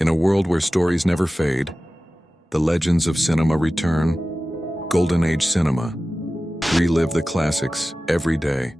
In a world where stories never fade, the legends of cinema return. Golden Age Cinema. Relive the classics every day.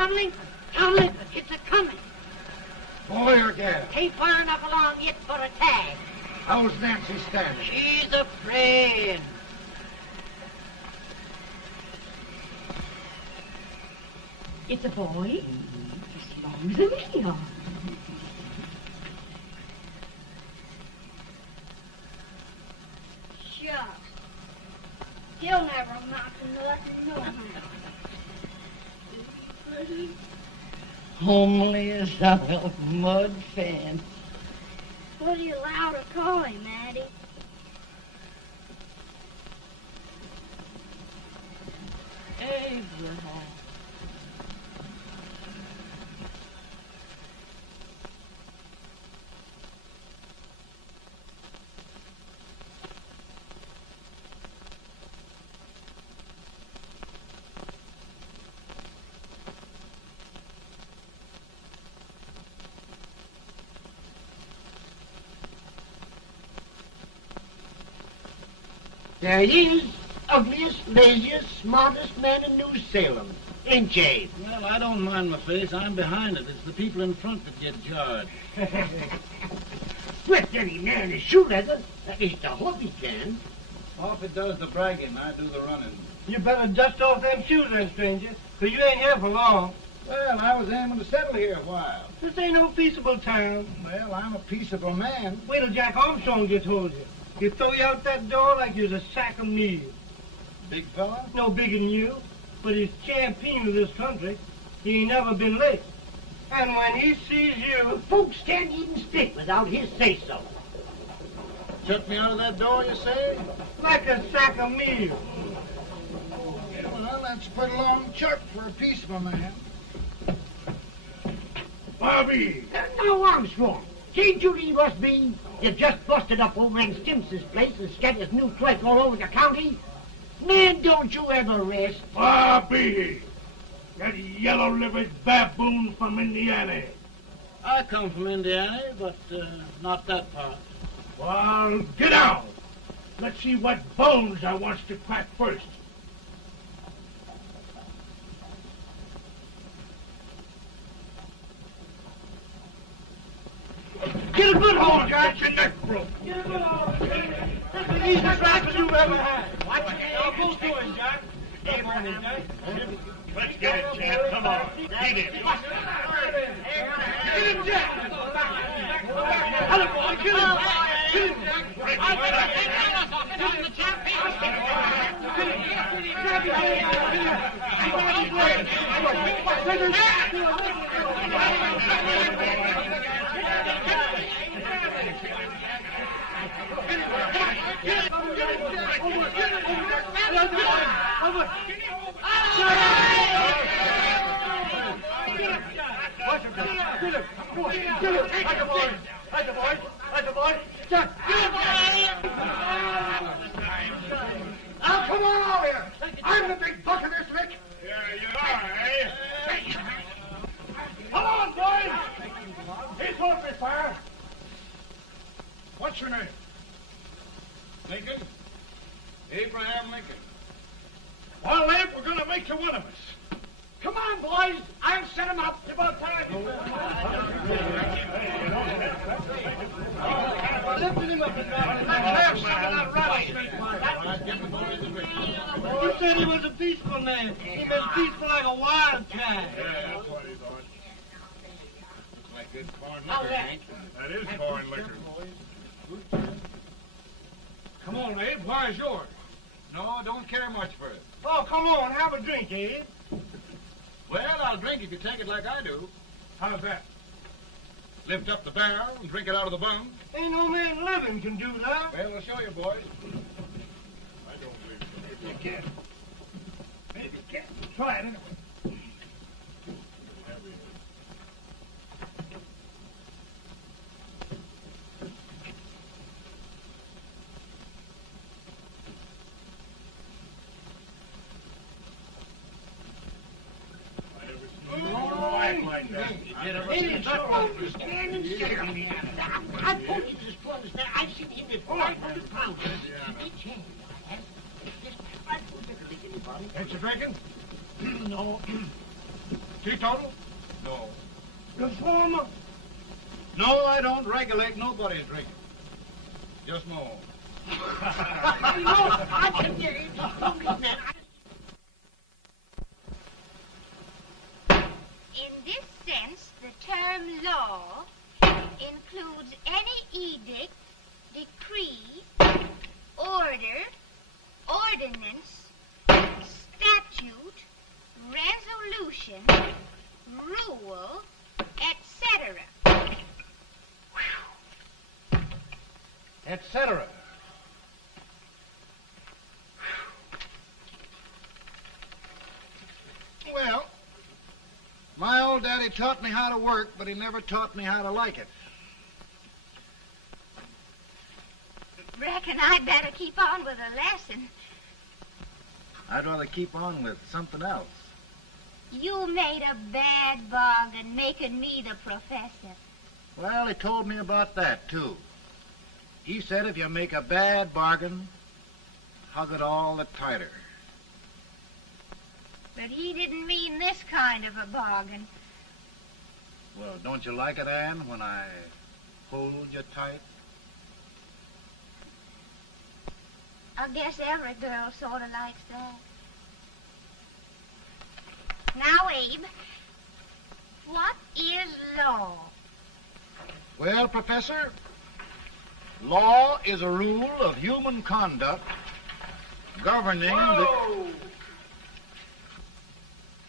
Conley? Conley, it's a-coming. Boy or gal? Ain't far enough along yet for a tag. How's Nancy standing? She's a-praying. It's a boy? As long as me are. Shucks. He'll never amount to nothing, no how. Homely as a mud fan. What are you allowed to call him, Addie? Abraham. There he is, ugliest, laziest, smartest man in New Salem. Ain't Jay? Well, I don't mind my face. I'm behind it. It's the people in front that get jarred. Sweat any man is shoe leather. At least I hope he can. Off it does the bragging. I do the running. You better dust off them shoes then, stranger, 'cause you ain't here for long. Well, I was aiming to settle here a while. This ain't no peaceable town. Well, I'm a peaceable man. Wait till Jack Armstrong gets hold of you. He'll throw you out that door like you was a sack of meal. Big fella? No bigger than you, but he's champion of this country. He ain't never been late. And when he sees you... Folks can't even speak without his say-so. Chuck me out of that door, you say? like a sack of meal. Well, that's a pretty long chuck for a peaceful man. Bobby! Now, Armstrong, can't you leave us be? You've just busted up old man Stimpson's place and scattered new clerk all over the county. Man, don't you ever rest. Bobby! That yellow-livered baboon from Indiana. I come from Indiana, but not that part. Well, get out. Let's see what bones I wants to crack first. Get a good hold, Jack. Get your neck broke. Get a good hold. That's the easiest rifle you've ever had. Watch it. Now, go to it, Jack. Hey, morning, Jack. Let's get it, Jack. Come on. Get it. Get him, Jack. Hello, boy. Kill him. Kill him. Now, come on over here. I'm the big buck of this lick. Yeah, you are, eh? Come on, boys. He's going to fire. What's your name? Lincoln? Abraham Lincoln. Well, Abe, we're going to make you one of us. Come on, boys. I'll set him up. It's about time. Lifted him up and down. Let's have some of that rattlesnake. You said he was a peaceful man. He was peaceful like a wildcat. Yeah, that's what he thought. Looks like good corn liquor, Hank. That is corn liquor. Come on, Abe. Where's yours? No, don't care much for it. Oh, come on. Have a drink, Abe. Well, I'll drink if you take it like I do. How's that? Lift up the barrel and drink it out of the bung. Ain't no man living can do that. Well, I'll show you, boys. I don't believe so. You can't. Maybe you can't. Try it anyway. Act like that. It's always standing still on the end. I told you this was there. I've seen him with 500 pounds. Each hand. I told you to lick anybody. Ain't you drinking? No. Teetotal? No. Reformer? No, I don't regulate nobody's drinking. Just my own. I can get it. Man, In this sense, the term law includes any edict, decree, order, ordinance, statute, resolution, rule, etc. Etc. Well, my old daddy taught me how to work, but he never taught me how to like it. Reckon I'd better keep on with the lesson. I'd rather keep on with something else. You made a bad bargain making me the professor. Well, he told me about that, too. He said if you make a bad bargain, hug it all the tighter. But he didn't mean this kind of a bargain. Well, don't you like it, Anne, when I hold you tight? I guess every girl sort of likes that. Now, Abe, what is law? Well, Professor, law is a rule of human conduct governing Whoa!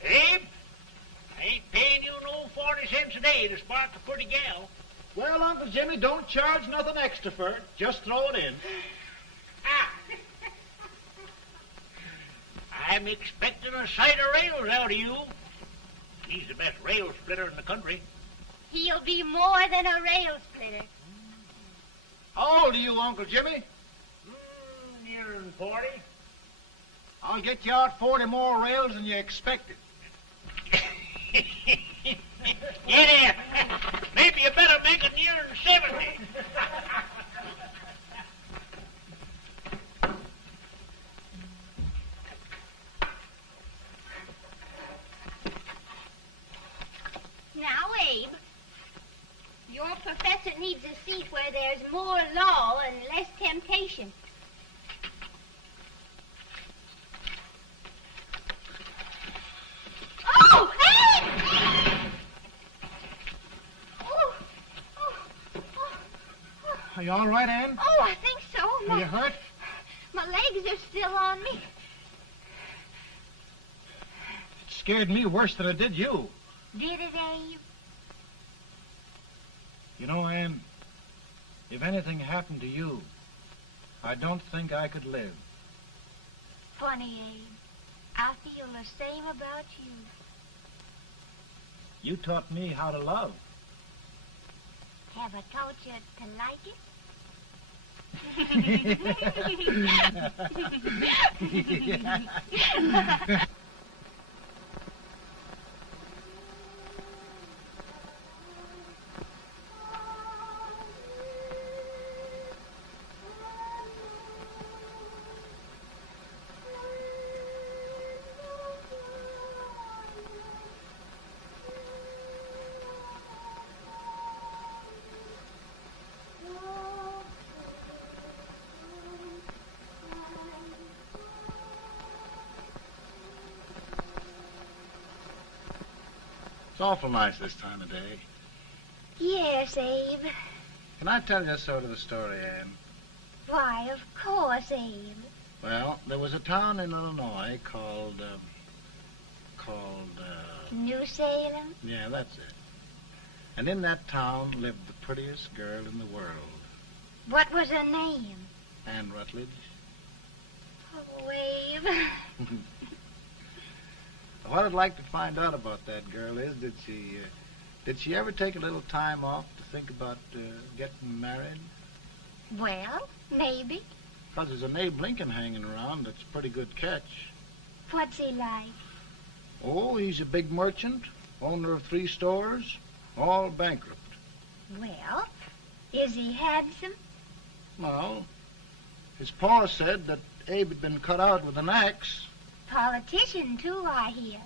Abe, I ain't paying you no 40 cents a day to spark a pretty gal. Well, Uncle Jimmy, don't charge nothing extra for it. Just throw it in. Ah. I'm expecting a sight of rails out of you. He's the best rail splitter in the country. He'll be more than a rail splitter. How old are you, Uncle Jimmy? Nearing 40. I'll get you out 40 more rails than you expected. Get in. Maybe you better make it nearing 70. Now, Abe, your professor needs a seat where there's more law and less temptation. Oh, Abe! Oh, oh, oh, oh. Are you all right, Anne? Oh, I think so. Are you hurt? My legs are still on me. It scared me worse than it did you. Did it, Abe? You know, Anne, if anything happened to you, I don't think I could live. Funny, Abe. I feel the same about you. You taught me how to love. Have I taught you to like it? It's awful nice this time of day. Yes, Abe. Can I tell you sort of a story, Anne? Why, of course, Abe. Well, there was a town in Illinois called, New Salem? yeah, that's it. And in that town lived the prettiest girl in the world, What was her name? Anne Rutledge. Oh, Abe. What I'd like to find out about that girl is, did she ever take a little time off to think about getting married? Well, maybe. Because there's an Abe Lincoln hanging around that's a pretty good catch. What's he like? Oh, he's a big merchant, owner of 3 stores, all bankrupt. Well, is he handsome? Well, his pa said that Abe had been cut out with an axe. Politician, too, I hear.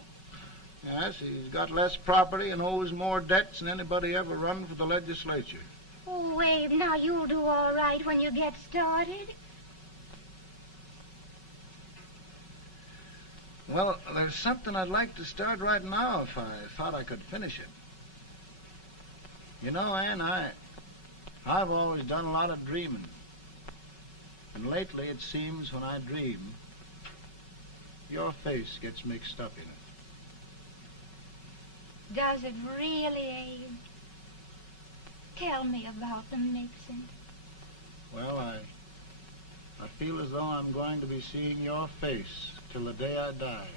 Yes, he's got less property and owes more debts than anybody ever run for the legislature. Oh, Abe, now you'll do all right when you get started. Well, there's something I'd like to start right now if I thought I could finish it. You know, Ann, I've always done a lot of dreaming. And lately it seems when I dream, your face gets mixed up in it. Does it really, Abe? Tell me about the mixing. Well, I feel as though I'm going to be seeing your face till the day I die.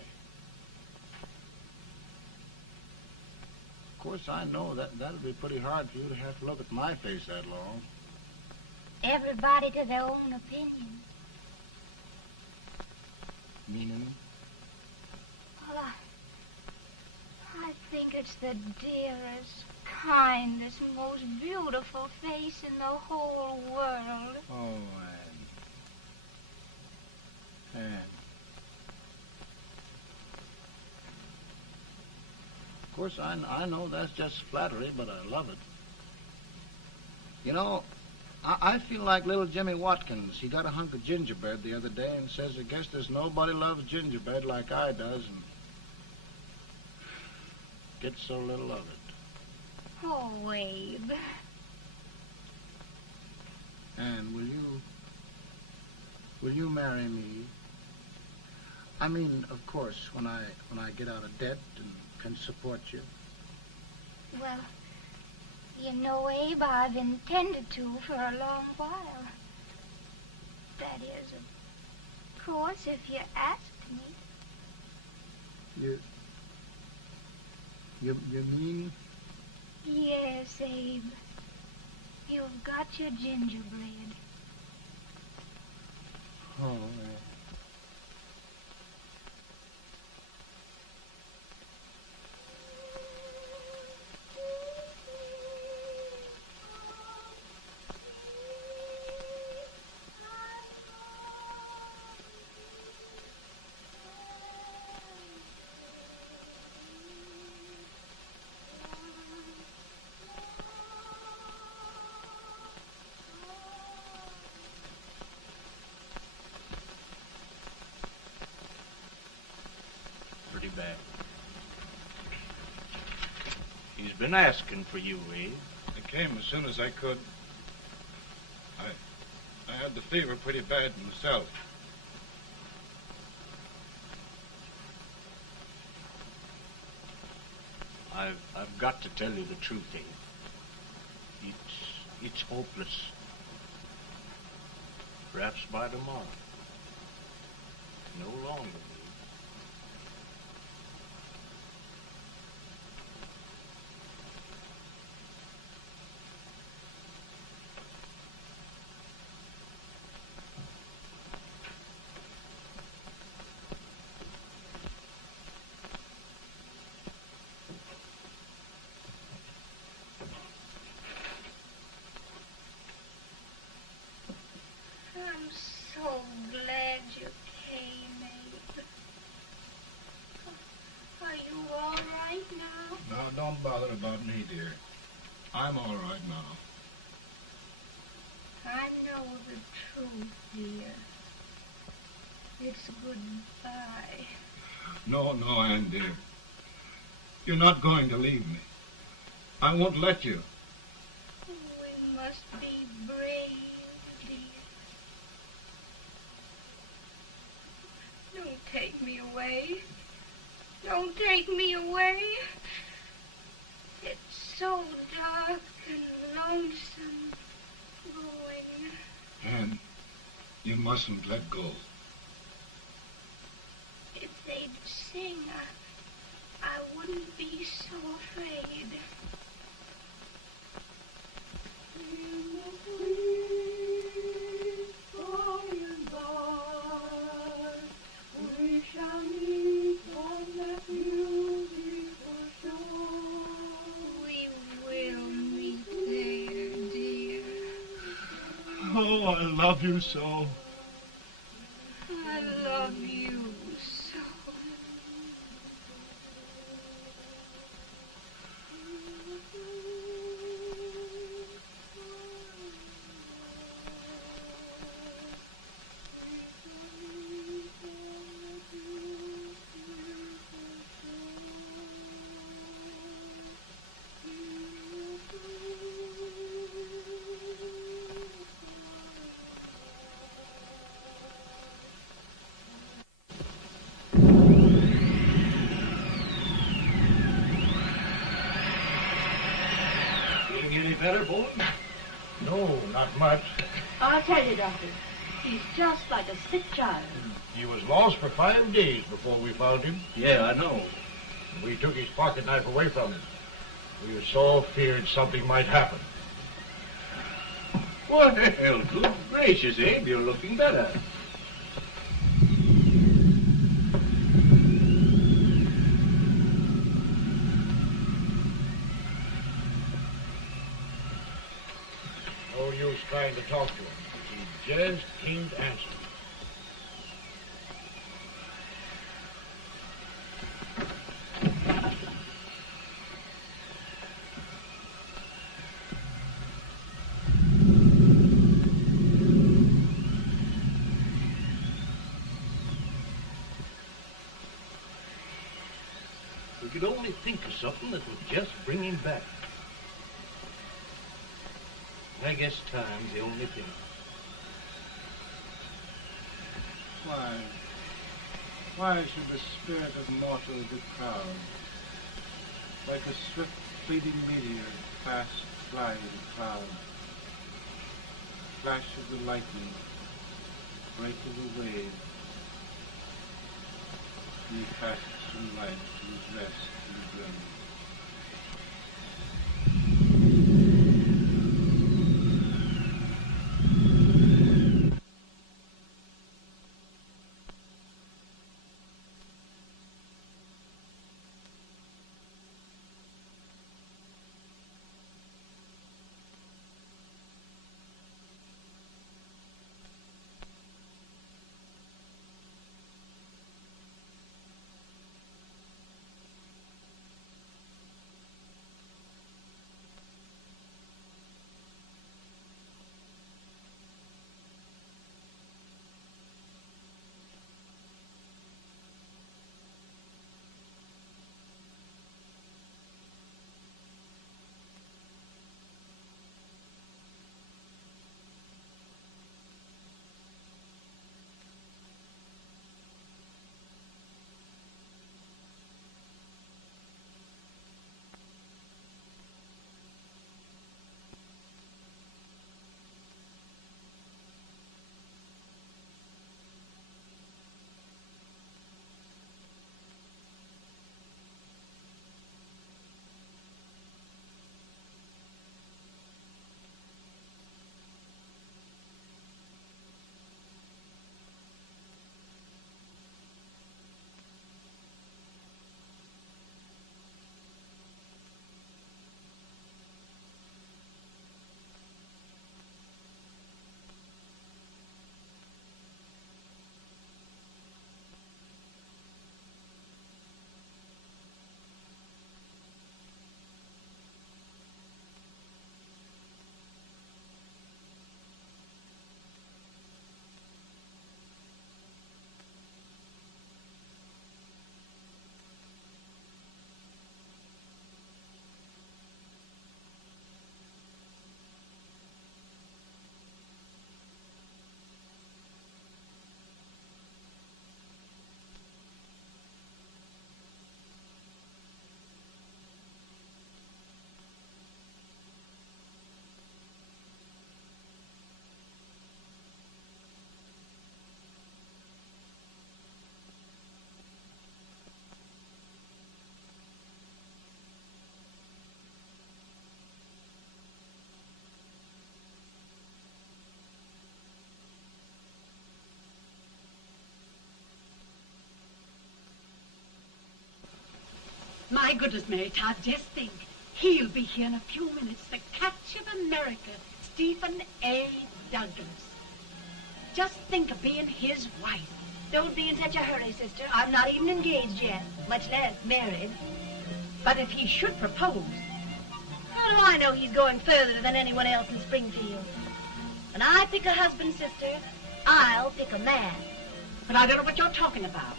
Of course, I know that'll be pretty hard for you to have to look at my face that long. Everybody to their own opinion. Meaning? Well, I think it's the dearest, kindest, most beautiful face in the whole world. Oh, Ann. Ann. Of course, I know that's just flattery, but I love it. You know, I feel like little Jimmy Watkins. He got a hunk of gingerbread the other day and says, I guess there's nobody loves gingerbread like I does, and gets so little of it. Oh, Abe. Ann, will you marry me? I mean, of course, when I get out of debt and can support you. Well, you know, Abe, I've intended to for a long while. That is, of course, if you asked me. You mean? Yes, Abe. You've got your gingerbread. Oh, Pretty bad. He's been asking for you, Abe. I came as soon as I could. I had the fever pretty bad myself. I've got to tell you the truth, Abe. It's hopeless. Perhaps by tomorrow. No longer. I'm so glad you came, Abe. Are you all right now? No, don't bother about me, dear. I'm all right now. I know the truth, dear. It's goodbye. No, Ann, dear. You're not going to leave me. I won't let you. We must be brave, dear. Don't take me away. Don't take me away. It's so dark and lonesome going. Ann, you mustn't let go. If they'd sing, I wouldn't be so afraid. We shall meet on that beautiful shore. We will meet there, dear. Oh, I love you so. I love you so. better, Bones? No, not much. I'll tell you, Doctor, he's just like a sick child. He was lost for 5 days before we found him. Yeah, I know. We took his pocket knife away from him. We were so feared something might happen. Well, good gracious, Abe, you're looking better. No use trying to talk to him. He just can't answer. We could only think of something that would just bring him back. I guess time's the only thing. Why should the spirit of mortal be proud? Like a swift fleeting meteor, fast fly the cloud. Flash of the lightning, break of the wave. He passes from life to his rest in the grave. My goodness, Mary Todd, just think. He'll be here in a few minutes. The catch of America, Stephen A. Douglas. Just think of being his wife. Don't be in such a hurry, sister. I'm not even engaged yet, much less married. But if he should propose... How do I know he's going further than anyone else in Springfield? When I pick a husband, sister, I'll pick a man. But I don't know what you're talking about.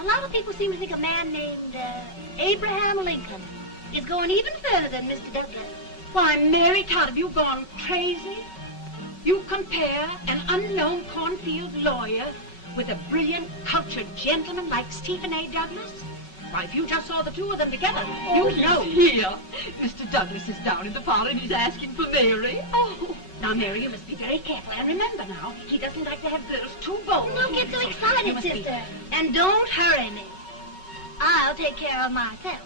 A lot of people seem to think a man named Abraham Lincoln is going even further than Mr. Douglas. Why, Mary Todd, have you gone crazy? You compare an unknown cornfield lawyer with a brilliant, cultured gentleman like Stephen A. Douglas? Why, if you just saw the two of them together, you'd know. Here. Mr. Douglas is down in the parlor and he's asking for Mary. Oh. Now, Mary, you must be very careful. And remember now, he doesn't like to have girls too bold. Don't get so You excited, must be- sister. And don't hurry me. I'll take care of myself.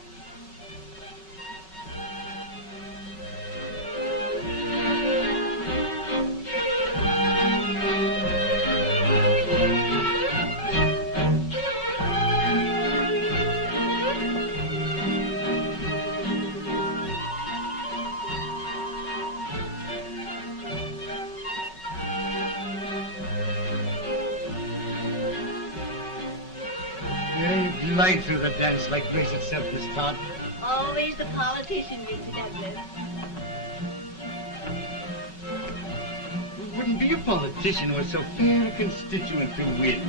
You glide through the dance like grace itself, Miss Todd. Always the politician, Mr. Douglas. You wouldn't be a politician with so fair a constituent to win.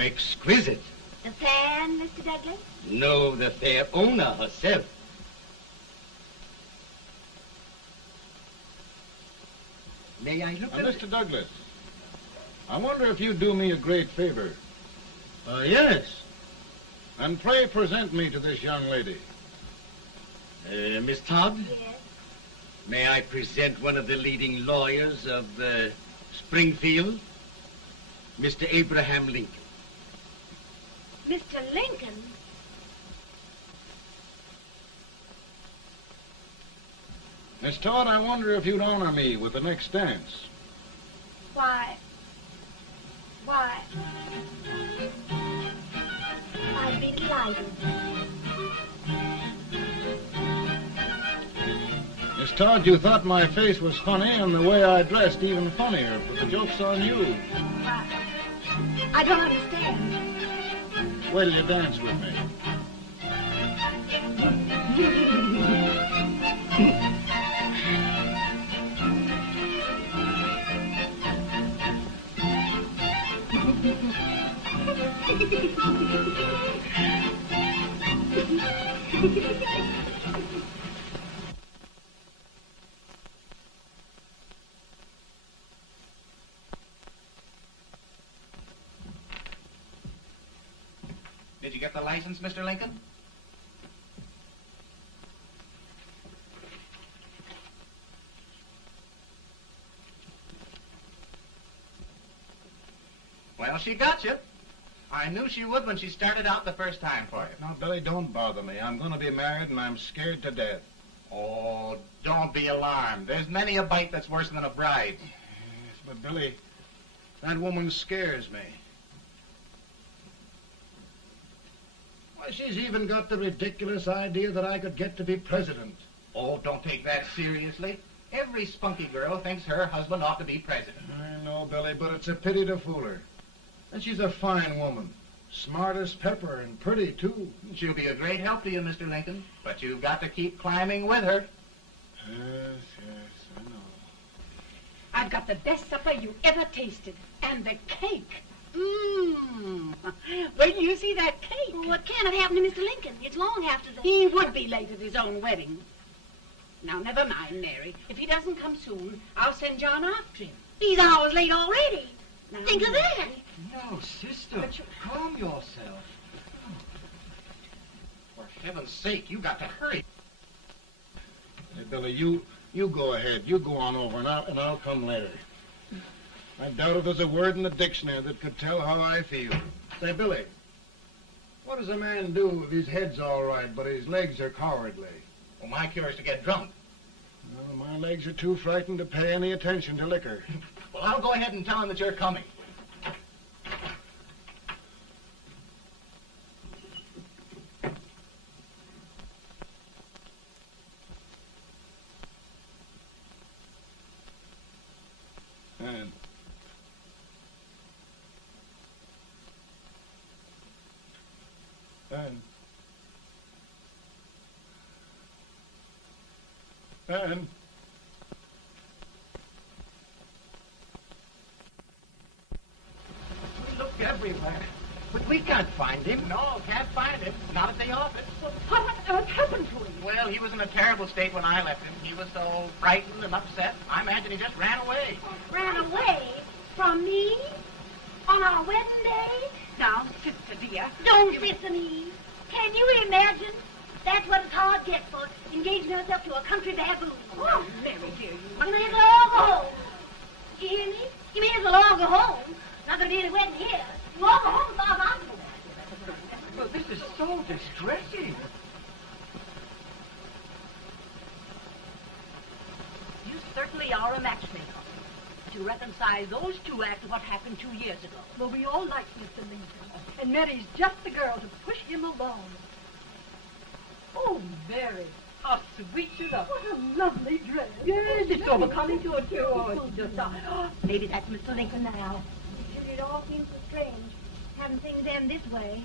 Exquisite. The fan, Mr. Douglas? No, the fair owner herself. May I look at it? Mr. Douglas, I wonder if you'd do me a great favor. Yes. And pray present me to this young lady. Miss Todd? Yes. May I present one of the leading lawyers of Springfield, Mr. Abraham Lincoln. Mr. Lincoln? Miss Todd, I wonder if you'd honor me with the next dance. Why? I'd be delighted. Miss Todd, you thought my face was funny and the way I dressed even funnier, but the joke's on you. I don't understand. Wait till you dance with me. Did you get the license, Mr. Lincoln? Well, she got you. I knew she would when she started out the first time for you. Now, Billy, don't bother me. I'm going to be married and I'm scared to death. Oh, don't be alarmed. There's many a bite that's worse than a bride. Yes, but Billy, that woman scares me. Why, she's even got the ridiculous idea that I could get to be president. Oh, don't take that seriously. Every spunky girl thinks her husband ought to be president. I know, Billy, but it's a pity to fool her. And she's a fine woman. Smart as pepper and pretty, too. She'll be a great help to you, Mr. Lincoln, but you've got to keep climbing with her. Yes, I know. I've got the best supper you ever tasted. And the cake. Mmm. Wait till you see that cake. Well, what can have happened to Mr. Lincoln? It's long after the... He would be late at his own wedding. Now, never mind, Mary. If he doesn't come soon, I'll send John after him. He's hours late already. Now, Think of that. No, sister. But you- Calm yourself. For heaven's sake, you got to hurry. Hey, Billy, you go ahead. You go on over, and I'll come later. I doubt if there's a word in the dictionary that could tell how I feel. Say, Billy, what does a man do if his head's all right, but his legs are cowardly? Well, my cure is to get drunk. Well, my legs are too frightened to pay any attention to liquor. Well, I'll go ahead and tell him that you're coming. And We looked everywhere, but we can't find him. No, can't find him. Not at the office. Well, what on earth happened to him? Well, he was in a terrible state when I left him. He was so frightened and upset. I imagine he just ran away. Ran away from me on our wedding day? Now, sister dear. Don't listen, Eve. Can you imagine? That's what it's hard gets for engaging herself to a country baboon. Oh, Mary dear, you... You may as well all go home. Do you hear me? You may as well all go home. Not going to be any wedding here. You all go home as far as I'm concerned. Well, this is so distressing. You certainly are a matchmaker. To reconcile those two after what happened 2 years ago. Well, we all like Mr. Lincoln. And Mary's just the girl to push him along. Oh, Mary, how sweet you look. What a lovely dress. Yes, it's overcoming to it, too. Oh, it's just... maybe that's Mr. Lincoln now. It all seems so strange. Having things end this way.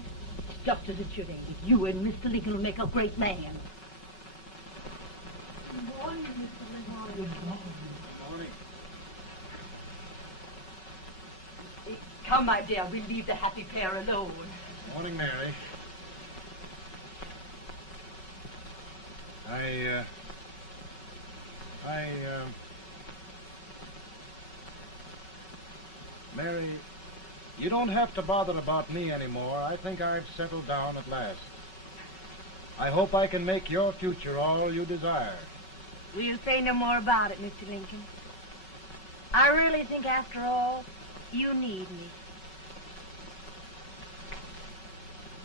Just as it should end. You and Mr. Lincoln will make a great man. Good morning, Mr. Lincoln. morning. Come, my dear, we'll leave the happy pair alone. Morning, Mary. Mary, you don't have to bother about me anymore. I think I've settled down at last. I hope I can make your future all you desire. We'll say no more about it, Mr. Lincoln. I really think, after all, you need me.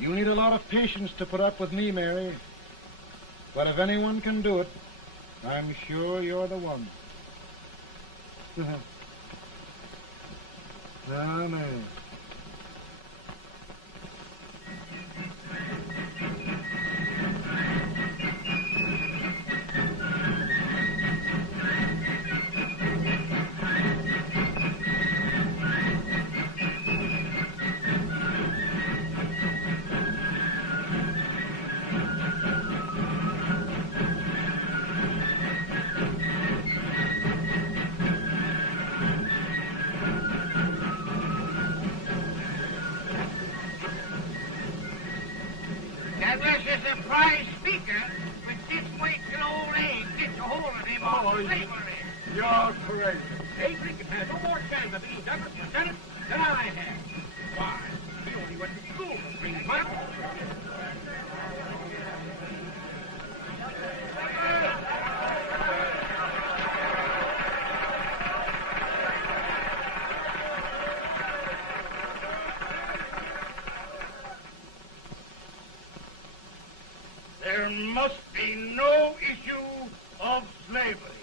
You need a lot of patience to put up with me, Mary. But if anyone can do it, I'm sure you're the one. Amen. That was a surprise speaker, but just wait till old Abe gets a hold of him on slavery. You're crazy. Abe Lincoln has no more chance of being Douglas Lieutenant than I have. Why? He only went to school for 3 months. There must be no issue of slavery.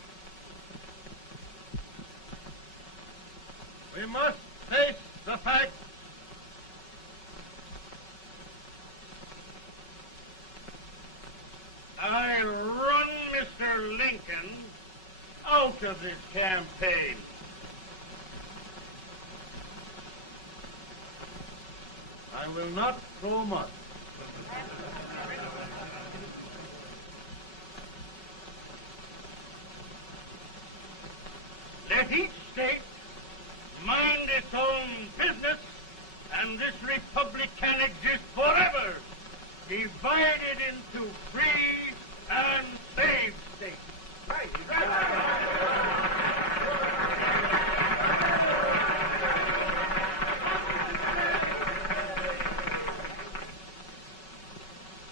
We must face the fact I run Mr. Lincoln out of this campaign. I will not throw much. Let each state mind its own business, and this republic can exist forever, divided into free and slave states. Right, he's right.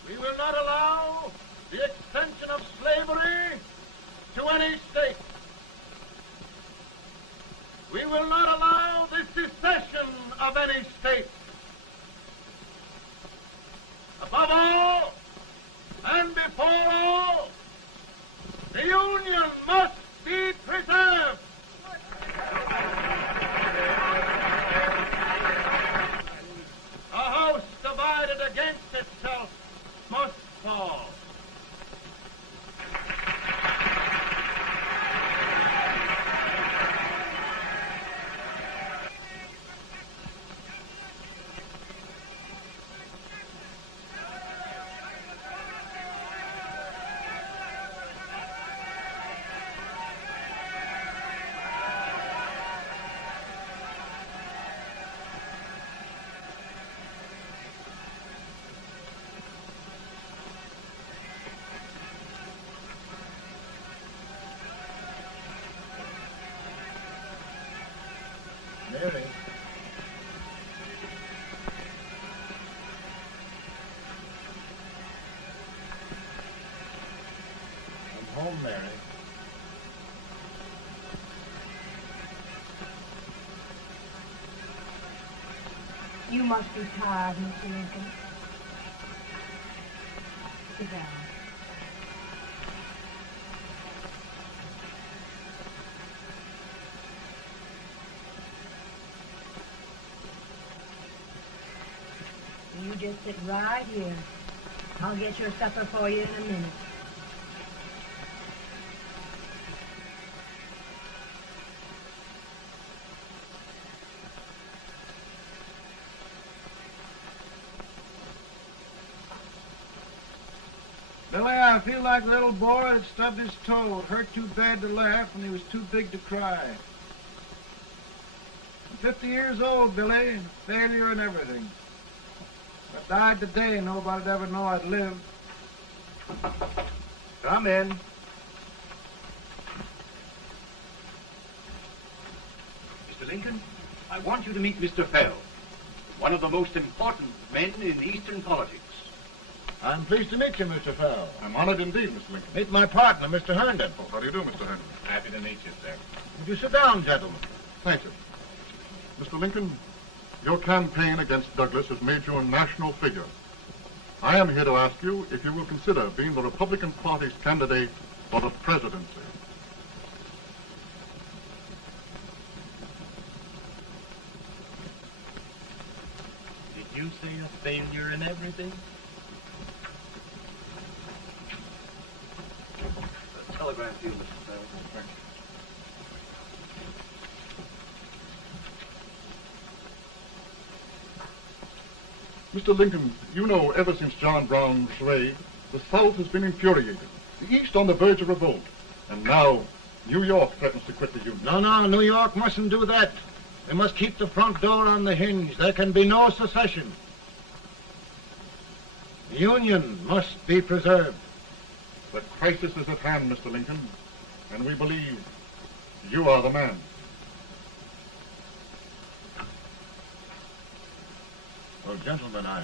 We will not allow the extension of slavery to any state. We will not allow the secession of any state. Above all, and before all, the Union must be preserved. A house divided against itself must fall. Mary. I'm home, Mary. You must be tired, Mr. Lincoln. Sit down. You just sit right here. I'll get your supper for you in a minute. Billy, I feel like a little boy that stubbed his toe. It hurt too bad to laugh, and he was too big to cry. I'm 50 years old, Billy, failure and everything. If I died today, nobody'd ever know I'd lived. Come in. Mr. Lincoln, I want you to meet Mr. Fell, one of the most important men in Eastern politics. I'm pleased to meet you, Mr. Fell. I'm honored indeed, Mr. Lincoln. Meet my partner, Mr. Herndon. Oh, how do you do, Mr. Henry? Happy to meet you, sir. Would you sit down, gentlemen? Thank you. Mr. Lincoln, your campaign against Douglas has made you a national figure. I am here to ask you if you will consider being the Republican Party's candidate for the presidency. Did you say a failure in everything? A telegram to you, Mr. Fell. Mr. Lincoln, you know ever since John Brown's raid, the South has been infuriated, the East on the verge of revolt, and now New York threatens to quit the Union. No, New York mustn't do that. They must keep the front door on the hinge. There can be no secession. The Union must be preserved. The crisis is at hand, Mr. Lincoln, and we believe you are the man. Well, gentlemen, I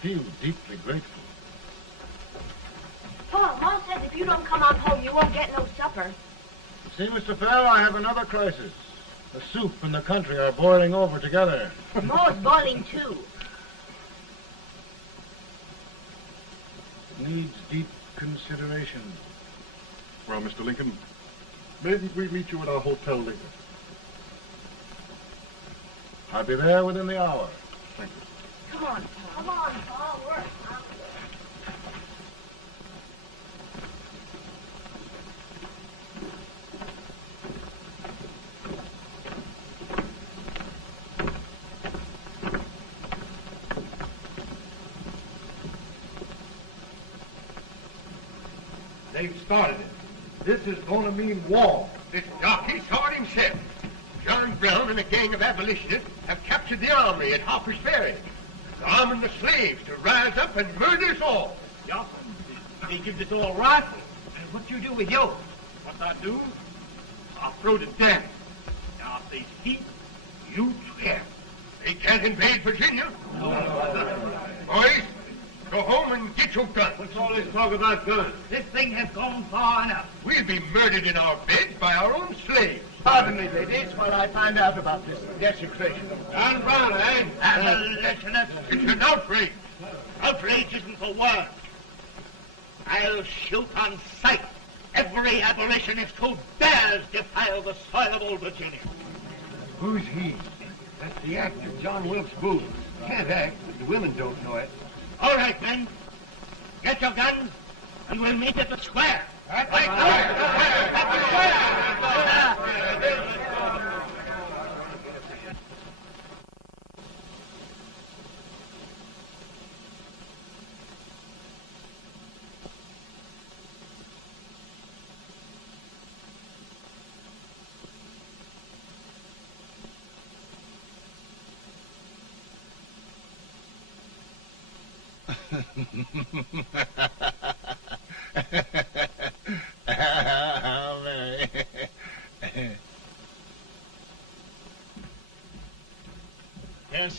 feel deeply grateful. Pa, Ma says if you don't come on home, you won't get no supper. See, Mr. Fell, I have another crisis. The soup and the country are boiling over together. Ma's boiling too. It needs deep consideration. Well, Mr. Lincoln, maybe we meet you at our hotel later. I'll be there within the hour. Thank you. Come on, Pa. Come on, Pa. Work. They've started it. This is going to mean war. This jockey saw it himself. John Brown and a gang of abolitionists have captured the army at Harper's Ferry. They're arming the slaves to rise up and murder us all. Yup. They give us all rifles. And what you do with yours? What I do? I'll throw the damn. Now, if they speak, you swear. They can't invade Virginia. Boys, go home and get your guns. What's all this talk about guns? This thing has gone far enough. We'll be murdered in our beds by our own slaves. Pardon me, ladies, while I find out about this desecration. John Brown, eh? Abolitionists. It's an outrage. Outrage isn't the word. I'll shoot on sight every abolitionist who dares defile the soil of old Virginia. Who's he? That's the actor, John Wilkes Booth. Can't act, but the women don't know it. All right, men. Get your guns, and we'll meet at the square. At the square!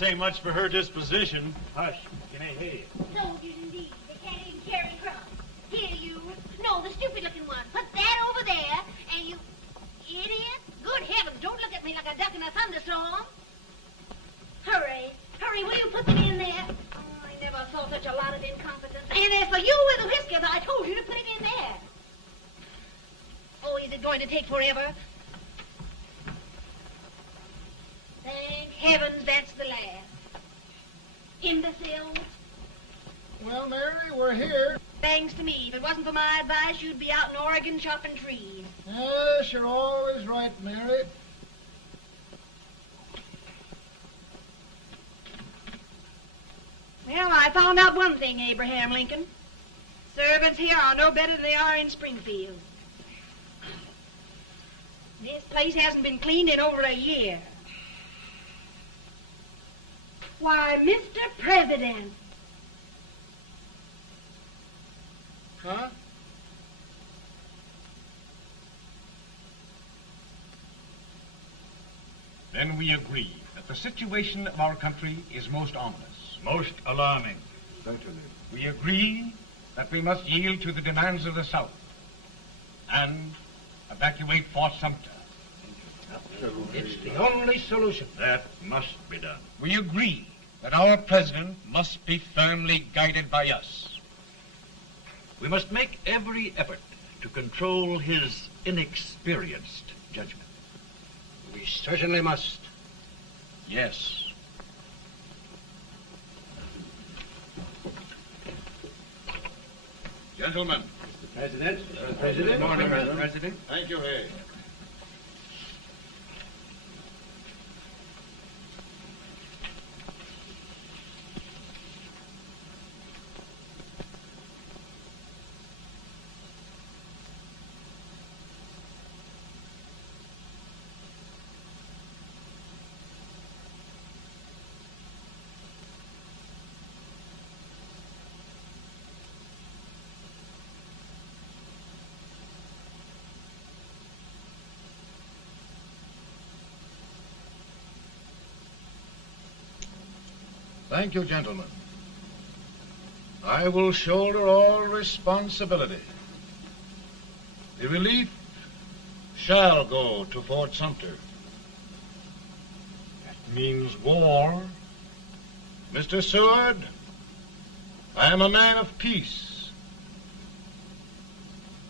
say much for her disposition. Hush, can I hear you? Soldiers indeed. They can't even carry crumbs. Here, you. No, the stupid-looking one. Put that over there, and you... Idiot. Good heavens, don't look at me like a duck in a thunderstorm. Hurry. Hurry, will you put them in there? Oh, I never saw such a lot of incompetence. And as for you with the whiskers, I told you to put it in there. Oh, is it going to take forever? Thank heavens that's the last. Imbecile. Well, Mary, we're here. Thanks to me. If it wasn't for my advice, you'd be out in Oregon chopping trees. Yes, you're always right, Mary. Well, I found out one thing, Abraham Lincoln. Servants here are no better than they are in Springfield. This place hasn't been cleaned in over a year. Why, Mr. President. Huh? Then we agree that the situation of our country is most ominous. Most alarming. Certainly. We agree that we must yield to the demands of the South and evacuate Fort Sumter. It's the only solution. That must be done. We agree that our president must be firmly guided by us. We must make every effort to control his inexperienced judgment. We certainly must. Yes. Gentlemen. President. Good morning, Mr. President. Thank you, Hay. Thank you, gentlemen. I will shoulder all responsibility. The relief shall go to Fort Sumter. That means war. Mr. Seward, I am a man of peace.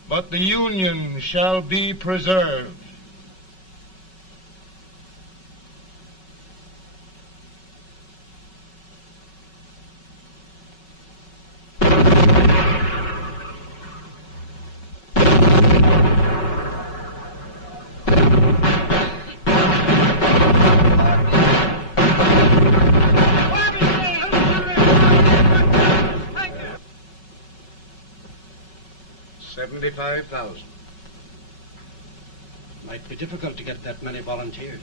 But the Union shall be preserved. $75,000. Might be difficult to get that many volunteers.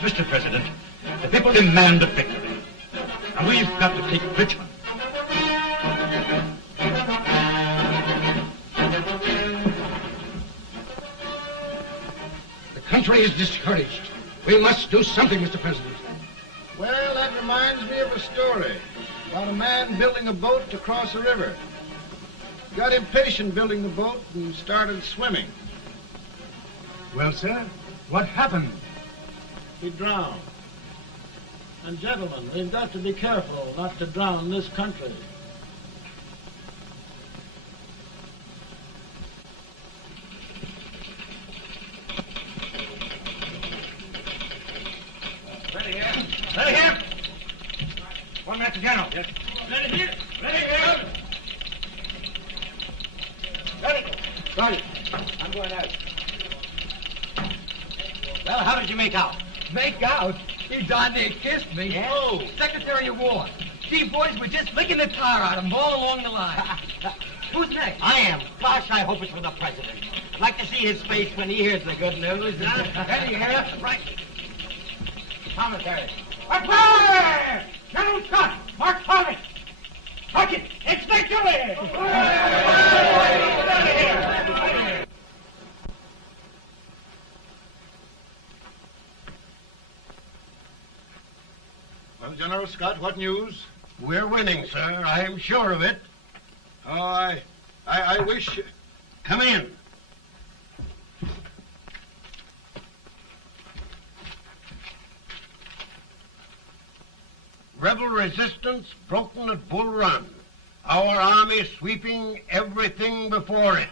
Mr. President, the people demand a victory. And we've got to take Richmond. The country is discouraged. We must do something, Mr. President. Well, that reminds me of a story about a man building a boat to cross a river. Got impatient building the boat and started swimming. Well, sir, what happened? He drowned. And gentlemen, we've got to be careful not to drown this country. Ready here. Ready here. One minute to General. Yes. Ready here. Ready here. Ready. Sergeant, I'm going out. well, how did you make out? Make out? He darn near kissed me. Yeah? Oh, Secretary of War. Gee, boys, we're just licking the tar out of him all along the line. Who's next? I am. Gosh, I hope it's for the president. I'd like to see his face when he hears the good news. Ready here. Right. Commissary. Fire! General Scott, Mark Thomas. Sergeant, it's victory! Well, General Scott, what news? We're winning, sir. I am sure of it. Oh, I wish... Come in. Rebel resistance broken at Bull Run. Our army sweeping everything before it.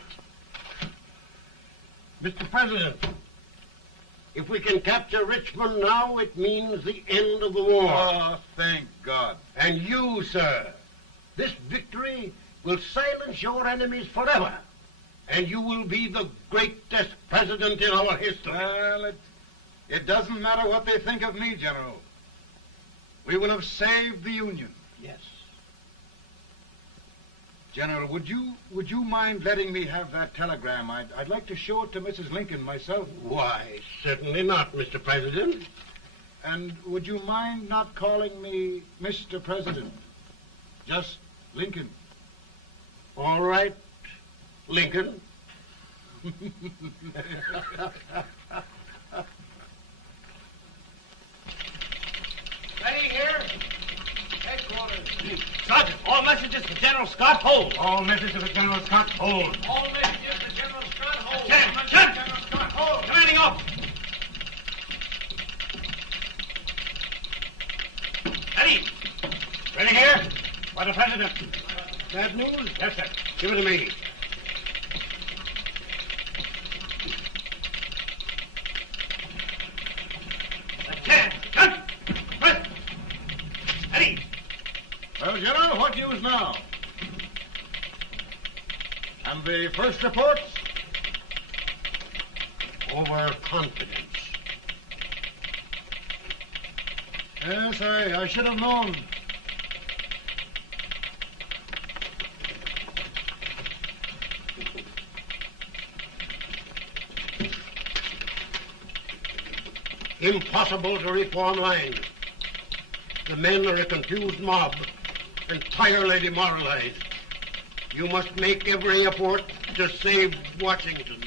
Mr. President, if we can capture Richmond now, it means the end of the war. Oh, thank God. And you, sir, this victory will silence your enemies forever. And you will be the greatest president in our history. Well, it doesn't matter what they think of me, General. We will have saved the Union. Yes. General, would you mind letting me have that telegram? I'd like to show it to Mrs. Lincoln myself. Why, certainly not, Mr. President. And would you mind not calling me Mr. President? Just Lincoln. All right, Lincoln. Ready here. Headquarters. Sergeant, all messages for General Scott, hold. All messages for General Scott, hold. All messages for General Scott, hold. General Scott, hold. Commanding officer. Ready. Ready here. For the President. Bad news? Yes, sir. Give it to me. Ready. Well, General, what news now? And the first reports? Overconfidence. Yes, I should have known. Impossible to reform lines. The men are a confused mob, entirely demoralized. You must make every effort to save Washington.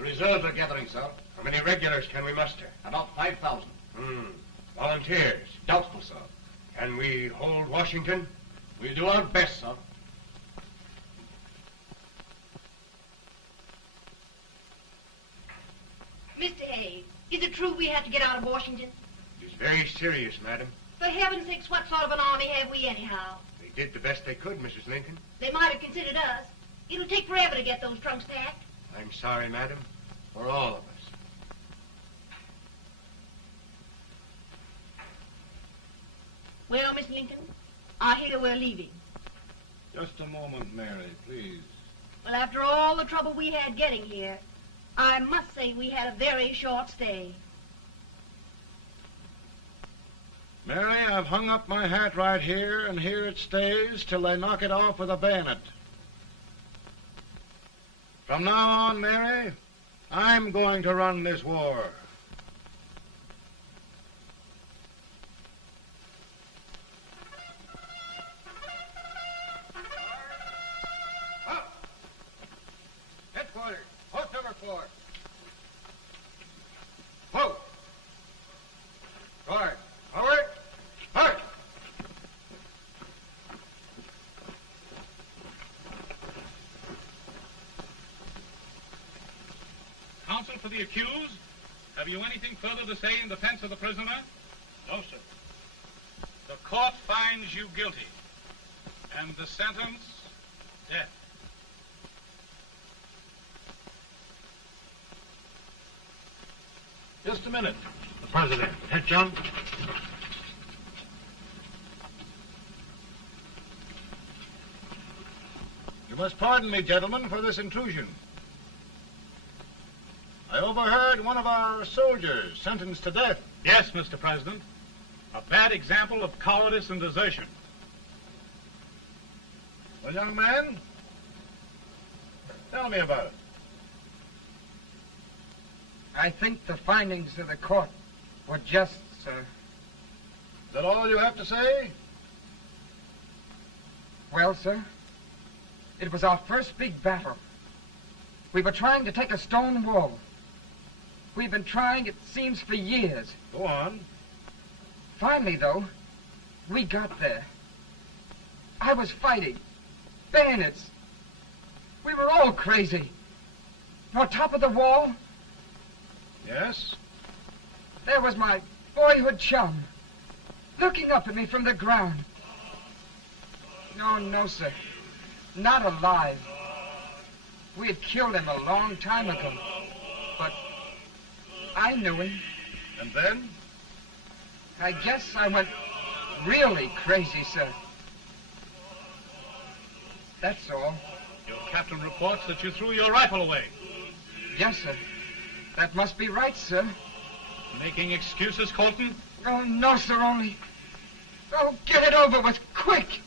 The reserves are gathering, sir. How many regulars can we muster? About 5,000. Volunteers? Doubtful, sir. Can we hold Washington? We'll do our best, sir. Mr. A, is it true we have to get out of Washington? It's very serious, madam. For heaven's sakes, what sort of an army have we anyhow? They did the best they could, Mrs. Lincoln. They might have considered us. It'll take forever to get those trunks packed. I'm sorry, madam, for all of us. Well, Miss Lincoln, I hear we're leaving. Just a moment, Mary, please. Well, after all the trouble we had getting here, I must say we had a very short stay. Mary, I've hung up my hat right here, and here it stays till they knock it off with a bayonet. From now on, Mary, I'm going to run this war. Headquarters, post number 4. Whoa! Guard, forward, march! Counsel for the accused, have you anything further to say in defense of the prisoner? No, sir. The court finds you guilty, and the sentence, death. Just a minute. The president. Head, John. You must pardon me, gentlemen, for this intrusion. I overheard one of our soldiers sentenced to death. Yes, Mr. President. A bad example of cowardice and desertion. Well, young man, tell me about it. I think the findings of the court were just, sir. Is that all you have to say? Well, sir, it was our first big battle. We were trying to take a stone wall. We've been trying, it seems, for years. Go on. Finally, though, we got there. I was fighting. Bayonets. We were all crazy. On top of the wall, Yes? there was my boyhood chum, looking up at me from the ground. No, sir. Not alive. We had killed him a long time ago. But I knew him. And then? I guess I went really crazy, sir. That's all. Your captain reports that you threw your rifle away. Yes, sir. That must be right, sir. Making excuses, Colton? Oh, no, sir, only... Oh, get it over with, quick!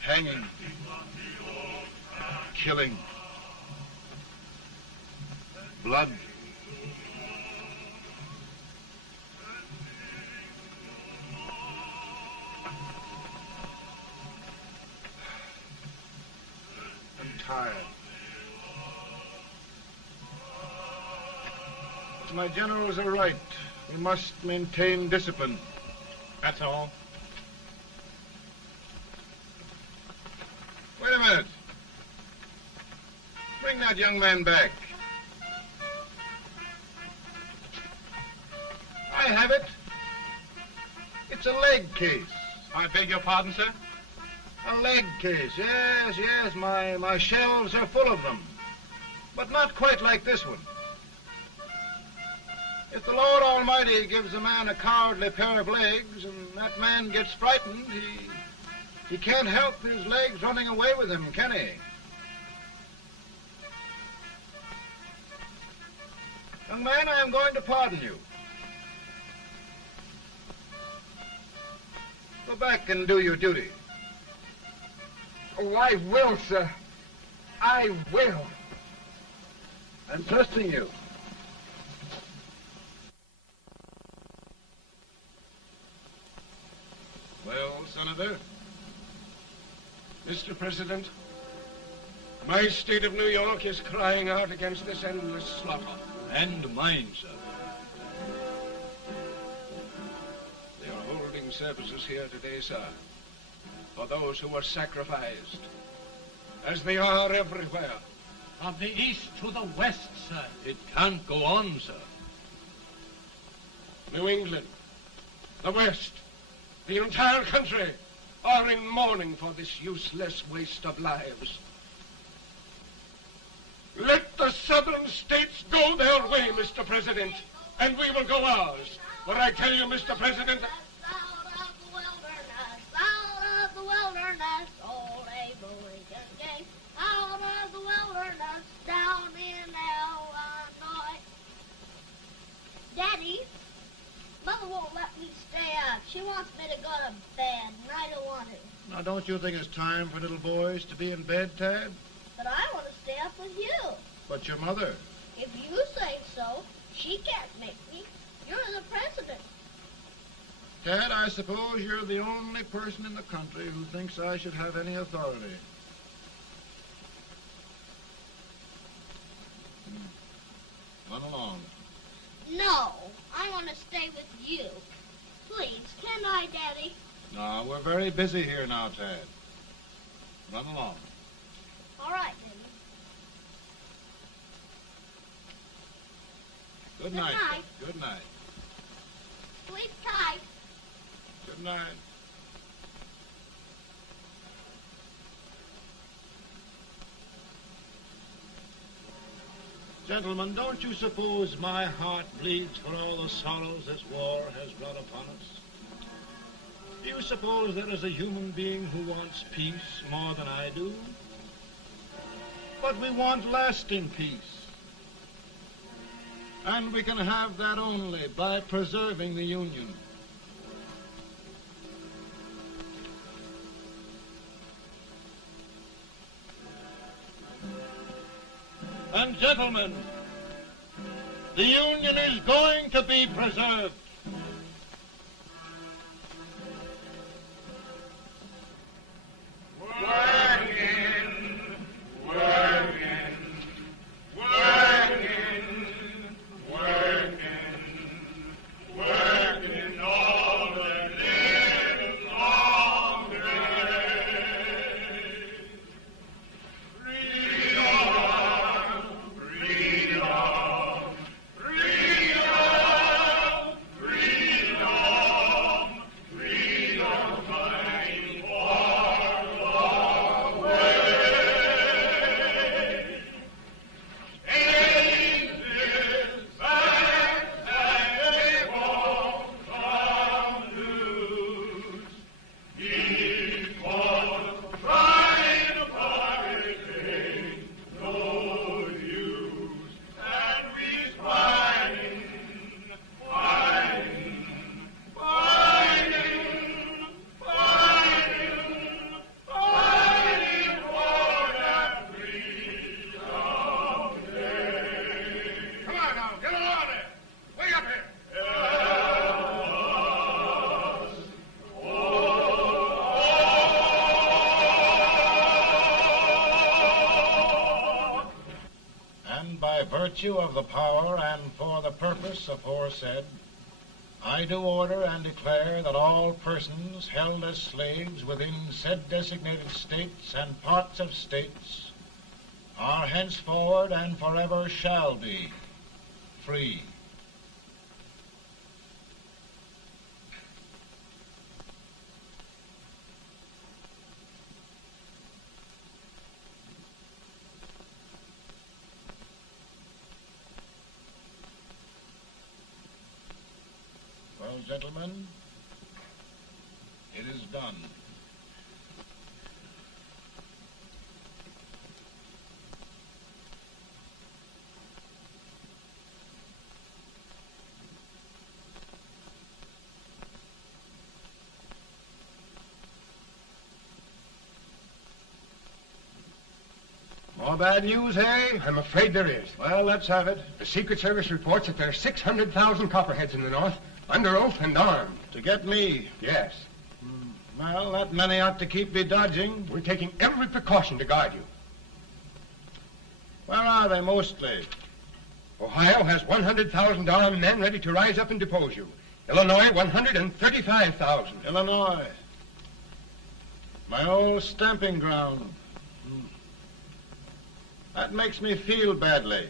Hanging. Killing. Blood. I'm tired. But my generals are right. We must maintain discipline. That's all. Wait a minute. Bring that young man back. I have it. It's a leg case. I beg your pardon, sir? A leg case, yes. My shelves are full of them. But not quite like this one. If the Lord Almighty gives a man a cowardly pair of legs and that man gets frightened, he can't help his legs running away with him, can he? Young man, I am going to pardon you. Go back and do your duty. Oh, I will, sir. I will. I'm trusting you. Well, Senator? Mr. President, My state of New York is crying out against this endless slaughter. And mine, sir. They are holding services here today, sir, for those who were sacrificed, as they are everywhere. From the east to the west, sir. It can't go on, sir. New England, the West, the entire country are in mourning for this useless waste of lives. Let the southern states go their way, Mr. President, and we will go ours. For I tell you, Mr. President, Out of the wilderness, old Abe Lincoln came. Out of the wilderness, down in Illinois. Daddy, Mother won't let me stay up. She wants me to go to bed, and I don't want to. Now, don't you think it's time for little boys to be in bed, Tad? But I want to stay up with you. But your mother. If you say so, she can't make me. You're the president. Tad, I suppose you're the only person in the country who thinks I should have any authority. Run along. No, I want to stay with you. Please, can I, Daddy? No, we're very busy here now, Tad. Run along. All right, Daddy. Good night. Good night. Good night. Sleep tight. good night. Gentlemen, don't you suppose my heart bleeds for all the sorrows this war has brought upon us? Do you suppose there is a human being who wants peace more than I do? But we want lasting peace. And we can have that only by preserving the Union. And gentlemen, the Union is going to be preserved. Of the power and for the purpose aforesaid, I do order and declare that all persons held as slaves within said designated states and parts of states are henceforward and forever shall be free. Gentlemen, it is done. More bad news, eh? I'm afraid there is. Well, let's have it. The Secret Service reports that there are 600,000 copperheads in the North, under oath and armed. To get me? Yes. Well, that many ought to keep me dodging. We're taking every precaution to guard you. Where are they mostly? Ohio has $100,000 men ready to rise up and depose you. Illinois, 135,000. Illinois. My old stamping ground. That makes me feel badly.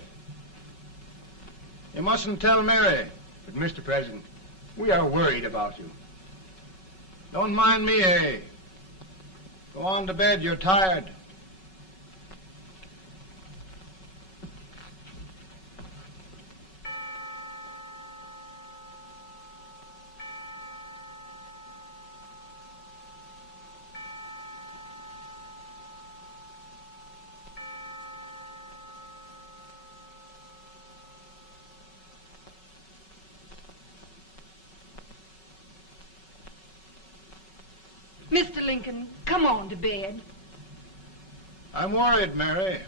You mustn't tell Mary. But, Mr. President, we are worried about you. Don't mind me, eh? Go on to bed. You're tired. Mr. Lincoln, come on to bed. I'm worried, Mary.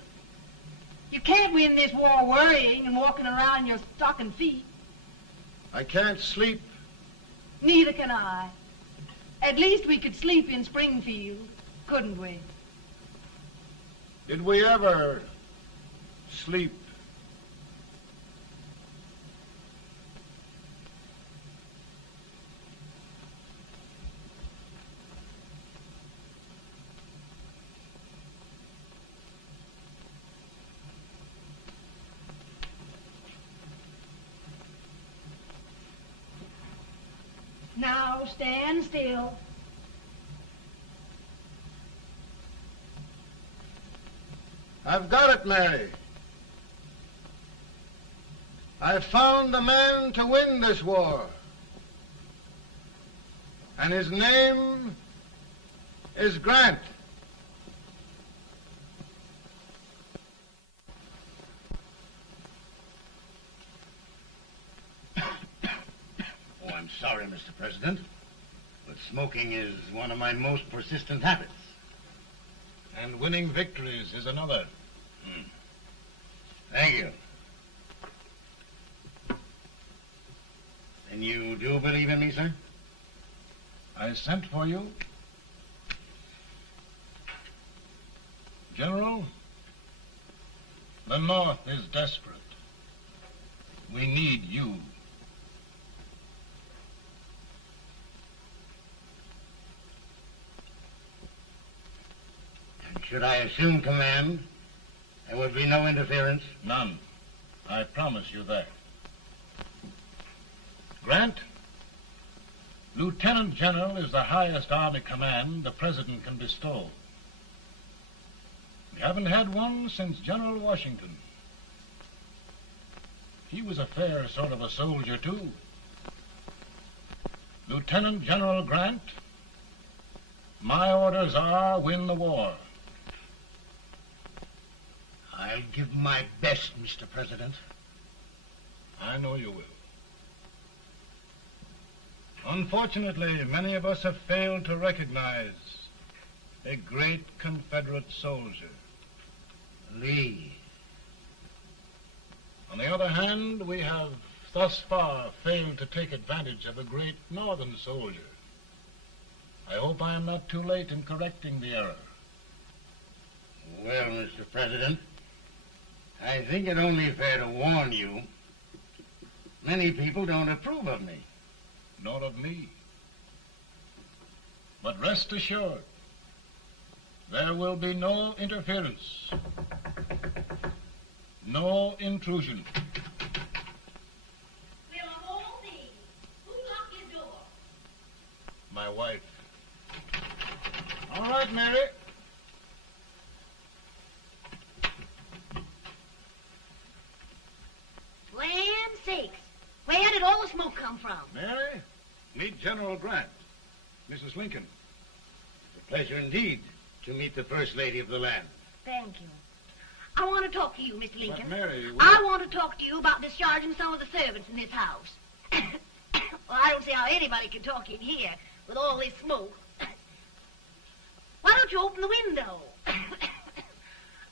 You can't win this war worrying and walking around in your stocking feet. I can't sleep. Neither can I. At least we could sleep in Springfield, couldn't we? Did we ever sleep? Now stand still. I've got it, Mary. I've found the man to win this war. And his name is Grant. Oh, I'm sorry, Mr. President, but smoking is one of my most persistent habits. And winning victories is another. Thank you. And you do believe in me, sir? I sent for you. General, the North is desperate. We need you. And should I assume command, there would be no interference? None. I promise you that. Grant, Lieutenant General is the highest Army command the President can bestow. We haven't had one since General Washington. He was a fair sort of a soldier, too. Lieutenant General Grant, my orders are win the war. I'll give my best, Mr. President. I know you will. Unfortunately, many of us have failed to recognize a great Confederate soldier, Lee. On the other hand, we have thus far failed to take advantage of a great Northern soldier. I hope I am not too late in correcting the error. Well, Mr. President, I think it only fair to warn you. Many people don't approve of me. Nor of me. But rest assured, there will be no interference, no intrusion. Well, of all things, who locked your door? My wife. All right, Mary. Land sakes. Where did all the smoke come from? Mary, meet General Grant, Mrs. Lincoln. It's a pleasure indeed to meet the First Lady of the land. Thank you. I want to talk to you, Mr. Lincoln. But Mary, I want to talk to you about discharging some of the servants in this house. Well, I don't see how anybody can talk in here with all this smoke. Why don't you open the window?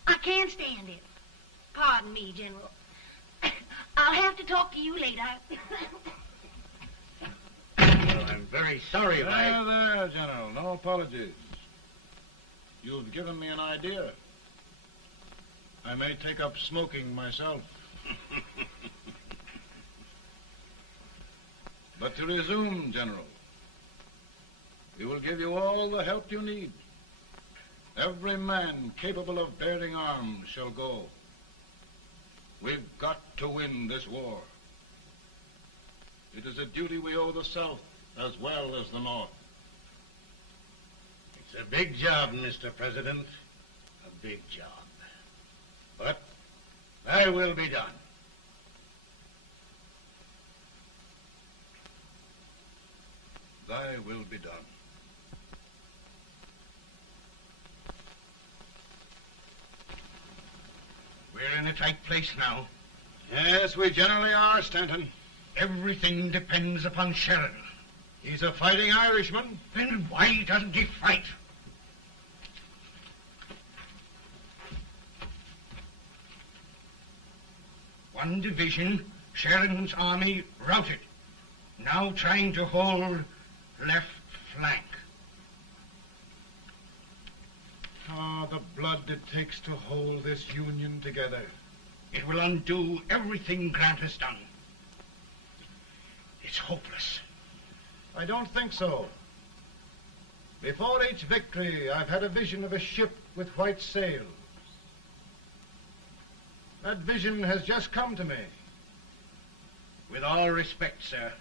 I can't stand it. Pardon me, General. I'll have to talk to you later. Well, I'm very sorry if There, General. No apologies. You've given me an idea. I may take up smoking myself. But to resume, General, we will give you all the help you need. Every man capable of bearing arms shall go. We've got to win this war. It is a duty we owe the South as well as the North. It's a big job, Mr. President. A big job. But thy will be done. Thy will be done. We're in a tight place now. Yes, we generally are, Stanton. Everything depends upon Sheridan. He's a fighting Irishman. Then why doesn't he fight? One division, Sheridan's army, routed. Now trying to hold left flank. Ah, the blood it takes to hold this Union together. It will undo everything Grant has done. It's hopeless. I don't think so. Before each victory, I've had a vision of a ship with white sails. That vision has just come to me. With all respect, sir,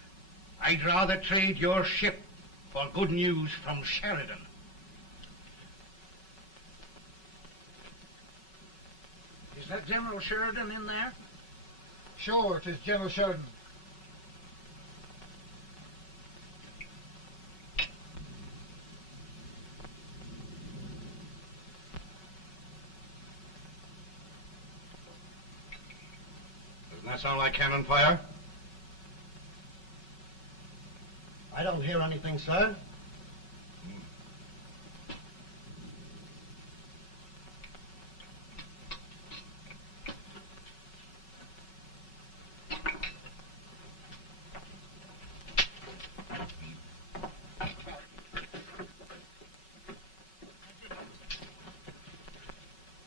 I'd rather trade your ship for good news from Sheridan. Is that General Sheridan in there? Sure, it is General Sheridan. Doesn't that sound like cannon fire? I don't hear anything, sir.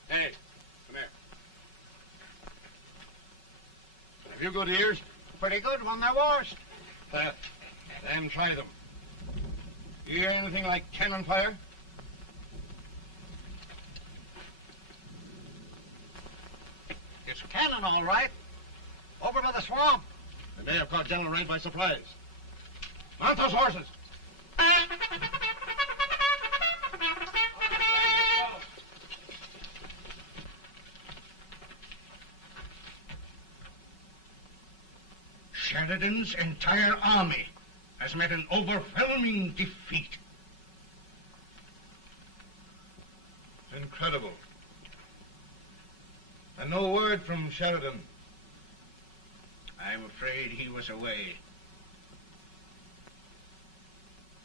Hey, come here. Have you good ears? Pretty good when they're washed. Then try them. You hear anything like cannon fire? It's cannon, all right. Over by the swamp. They may have caught General Wright by surprise. Mount those horses. Sheridan's entire army has met an overwhelming defeat. Incredible. And no word from Sheridan. I'm afraid he was away.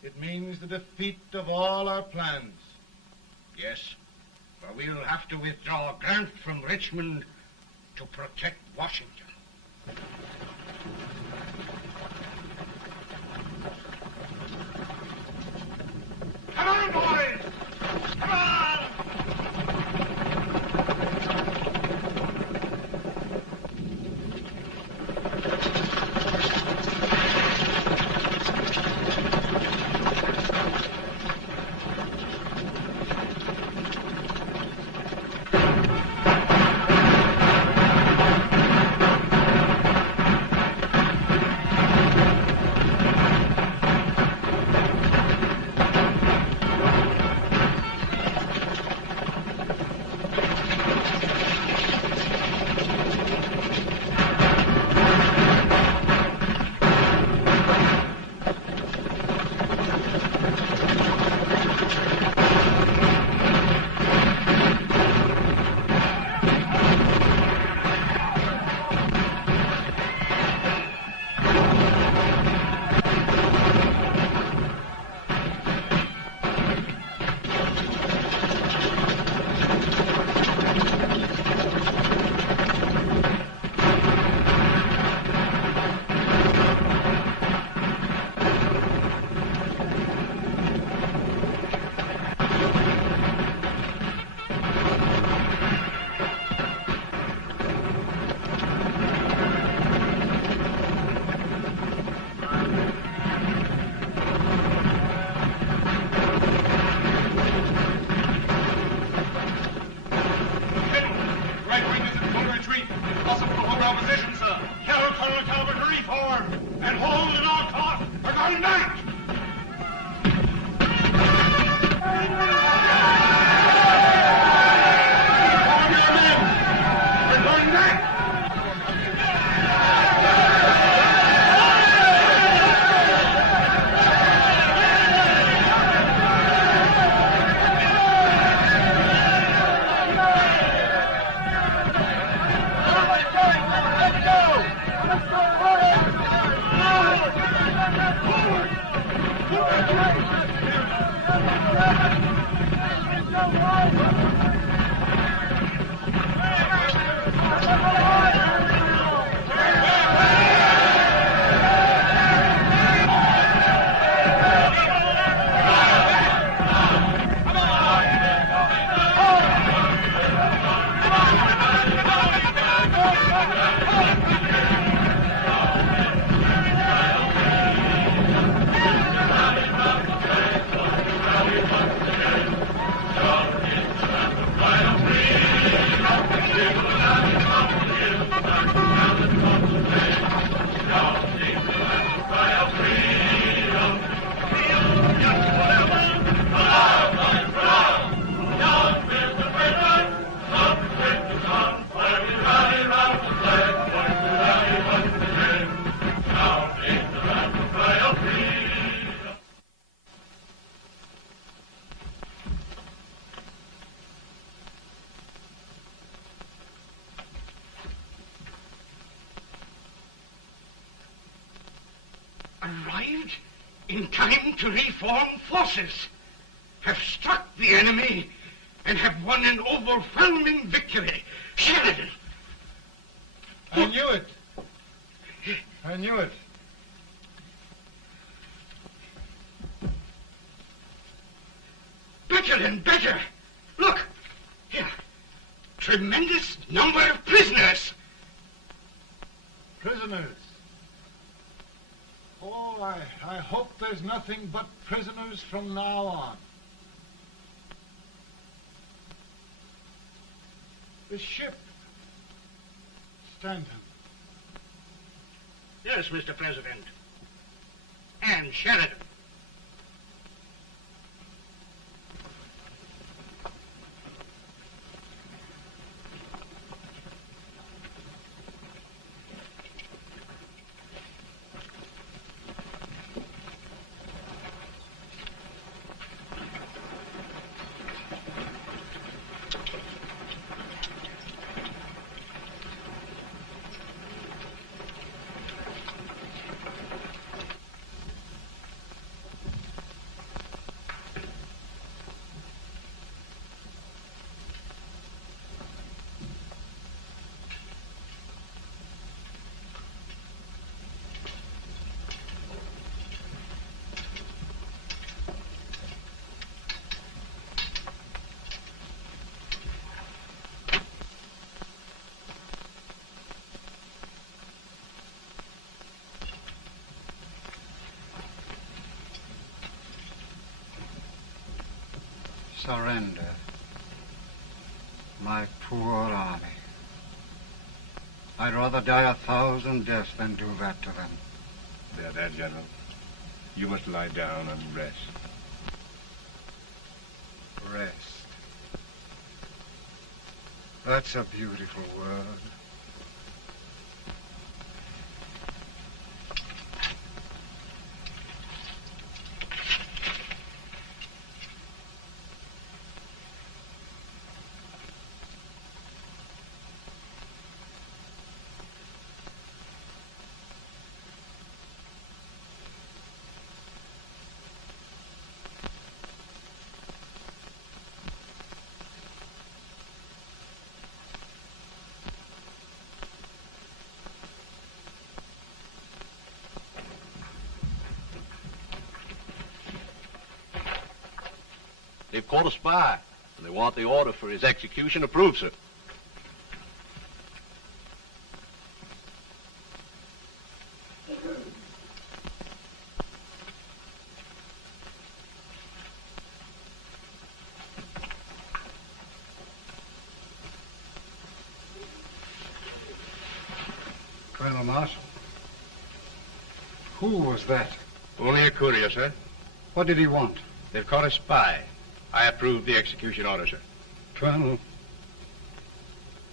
It means the defeat of all our plans. Yes, for we'll have to withdraw Grant from Richmond to protect Washington. Come on, boys! Come on! our position, sir. Tell Colonel Talbot to reform and hold at all costs. We're going back. Reform your men. We're going back. Arrived in time to reform forces, have struck the enemy, and have won an overwhelming victory. Sheridan! I knew it. I knew it. Better and better. Look, here. Tremendous number of prisoners. Prisoners. Oh, I hope there's nothing but prisoners from now on. The ship. Stanton. Yes, Mr. President. And Sheridan. Surrender, my poor army. I'd rather die 1,000 deaths than do that to them. There, General. You must lie down and rest. Rest. That's a beautiful word. They've caught a spy, and they want the order for his execution approved, sir. Colonel Marshall. Who was that? Only a courier, sir. What did he want? They've caught a spy. I approve the execution order, sir. Colonel,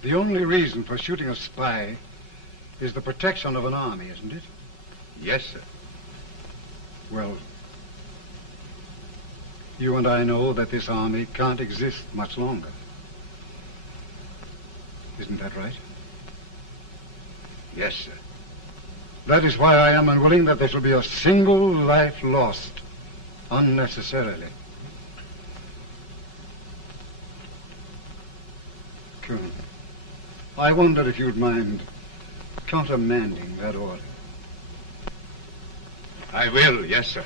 the only reason for shooting a spy is the protection of an army, isn't it? Yes, sir. Well, you and I know that this army can't exist much longer. Isn't that right? Yes, sir. That is why I am unwilling that there shall be a single life lost unnecessarily. Colonel, I wonder if you'd mind countermanding that order. I will, yes, sir.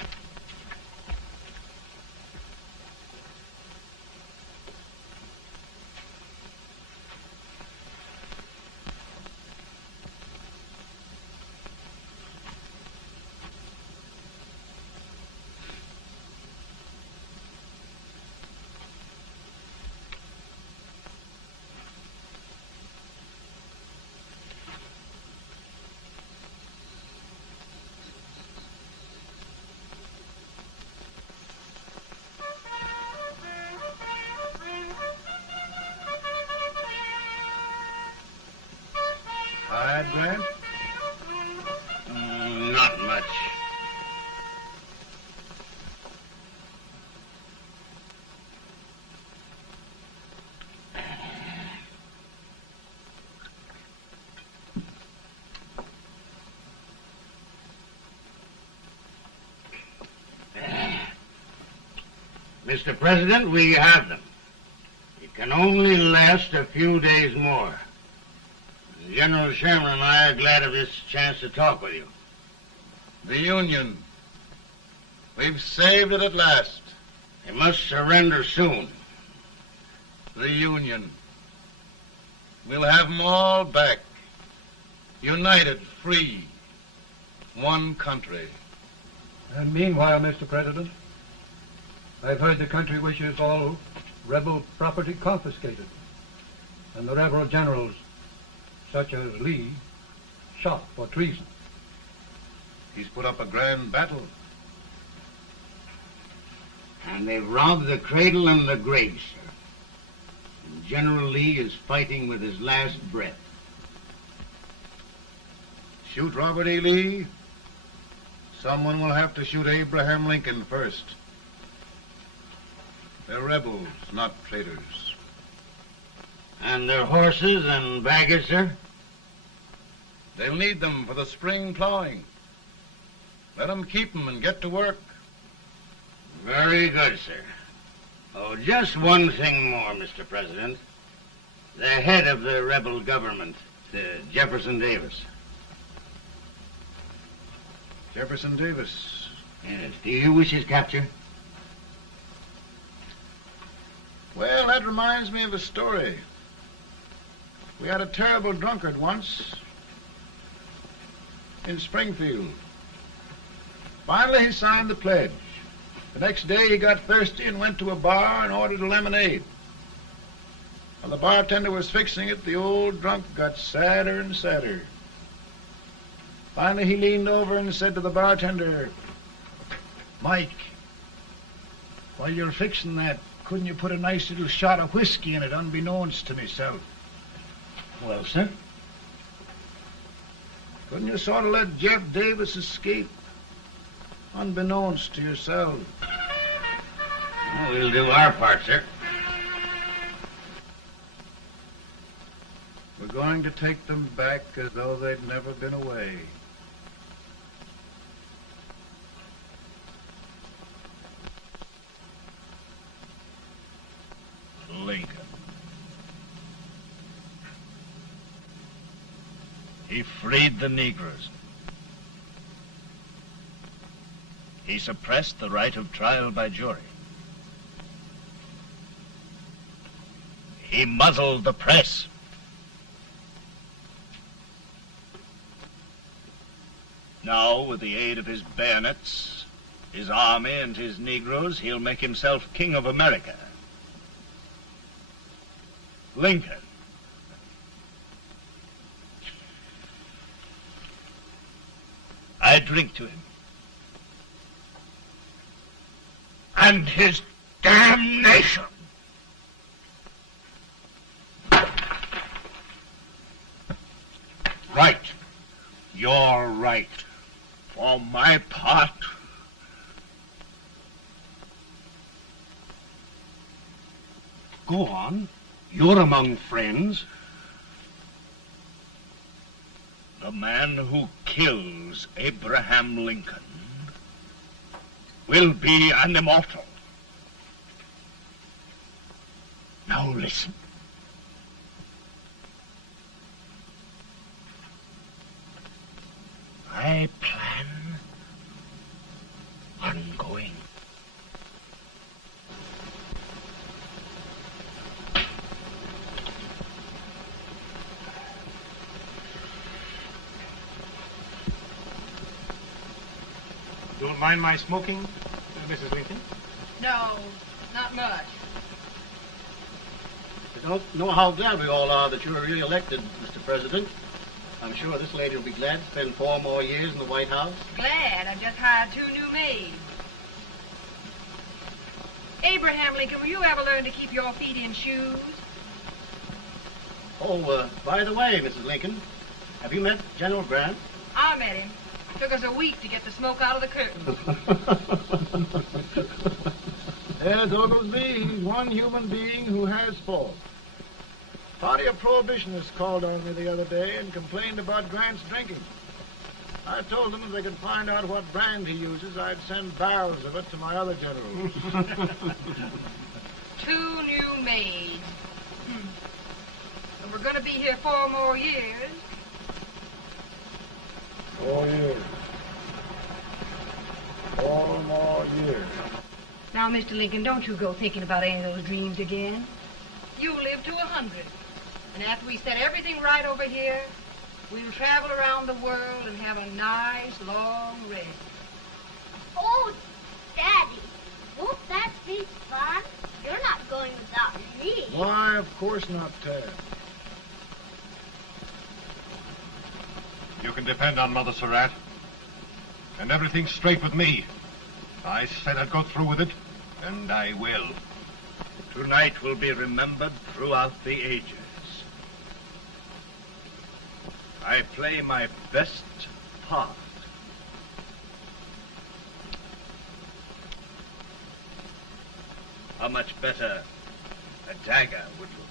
Grant? Not much. Mr. President, we have them. It can only last a few days more. General Sherman and I are glad of this chance to talk with you. The Union. We've saved it at last. They must surrender soon. The Union. We'll have them all back. United, free. One country. And meanwhile, Mr. President, I've heard the country wishes all rebel property confiscated, and the rebel generals, such as Lee, shot for treason. He's put up a grand battle. And they've robbed the cradle and the grave, sir. And General Lee is fighting with his last breath. Shoot Robert E. Lee? Someone will have to shoot Abraham Lincoln first. They're rebels, not traitors. And their horses and baggage, sir? They'll need them for the spring plowing. Let them keep them and get to work. Very good, sir. Oh, just one thing more, Mr. President. The head of the rebel government, Jefferson Davis. Jefferson Davis? Yes. Do you wish his capture? Well, that reminds me of a story. We had a terrible drunkard once in Springfield. Finally, he signed the pledge. The next day, he got thirsty and went to a bar and ordered a lemonade. While the bartender was fixing it, the old drunk got sadder and sadder. Finally, he leaned over and said to the bartender, "Mike, while you're fixing that, couldn't you put a nice little shot of whiskey in it, unbeknownst to myself?" Well, sir? Couldn't you sort of let Jeff Davis escape, unbeknownst to yourself? Well, we'll do our part, sir. We're going to take them back as though they'd never been away. Lincoln. He freed the Negroes. He suppressed the right of trial by jury. He muzzled the press. Now, with the aid of his bayonets, his army, and his Negroes, he'll make himself king of America. Lincoln. drink to him. And his damnation. Right. You're right. For my part, Go on. You're among friends. the man who kills Abraham Lincoln will be an immortal. Now listen. I plan on going. Don't mind my smoking, Mrs. Lincoln? No, not much. I don't know how glad we all are that you were re-elected, Mr. President. I'm sure this lady will be glad to spend 4 more years in the White House. Glad. I've just hired 2 new maids. Abraham Lincoln, will you ever learn to keep your feet in shoes? Oh, by the way, Mrs. Lincoln, have you met General Grant? I met him. Took us a week to get the smoke out of the curtains. As Oglesby, he's one human being who has faults. Party of prohibitionists called on me the other day and complained about Grant's drinking. I told them if they could find out what brand he uses, I'd send barrels of it to my other generals. 2 new maids. And we're going to be here 4 more years. 4 years. 4 more years. Now, Mr. Lincoln, don't you go thinking about any of those dreams again. You live to 100. And after we set everything right over here, we'll travel around the world and have a nice, long rest. Oh, Daddy, won't that be fun? You're not going without me. Why, of course not, Tad. You can depend on Mother Surratt. And everything's straight with me. I said I'd go through with it, and I will. Tonight will be remembered throughout the ages. I play my best part. How much better a dagger would look.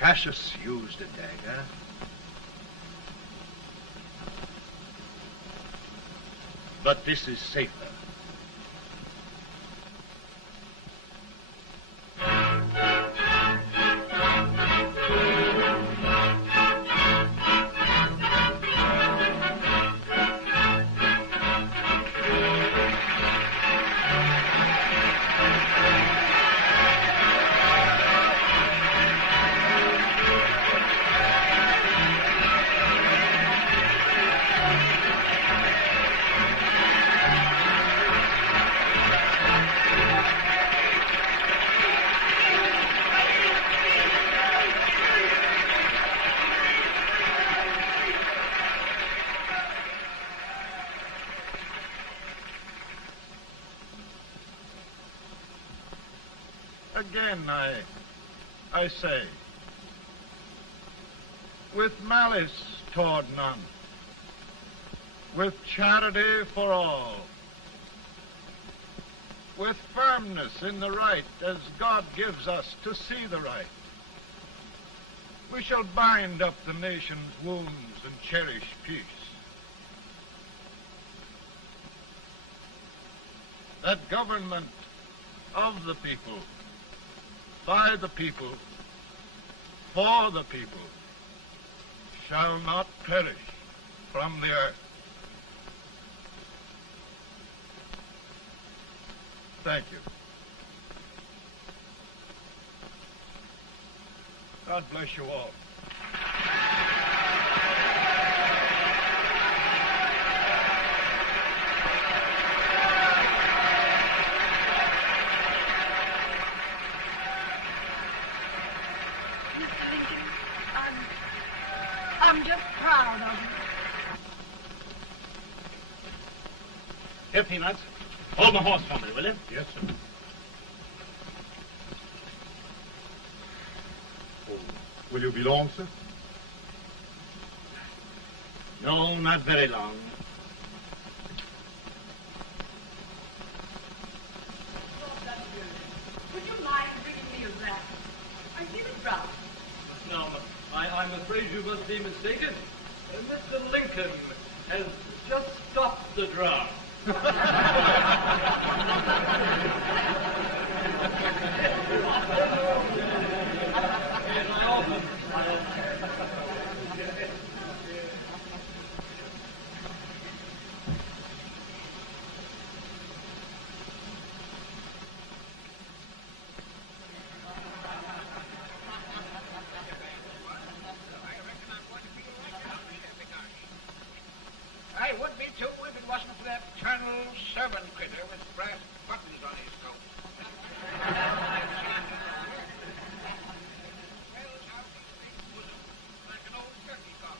Cassius used a dagger. But this is safer. Again, I say, with malice toward none, with charity for all, with firmness in the right as God gives us to see the right, we shall bind up the nation's wounds and cherish peace. That government of the people, by the people, for the people, shall not perish from the earth. Thank you. God bless you all. I'm I'm just proud of you. Here, Peanuts. Hold my horse for me, will you? Yes, sir. Oh, will you be long, sir? No, not very long. Would you mind bringing me a wrap? I feel it rough. No, I'm afraid you must be mistaken. Mr. Lincoln has just stopped the draft. I would be too if it wasn't for that Colonel servant critter with brass buttons on his coat. Like an old turkey cock,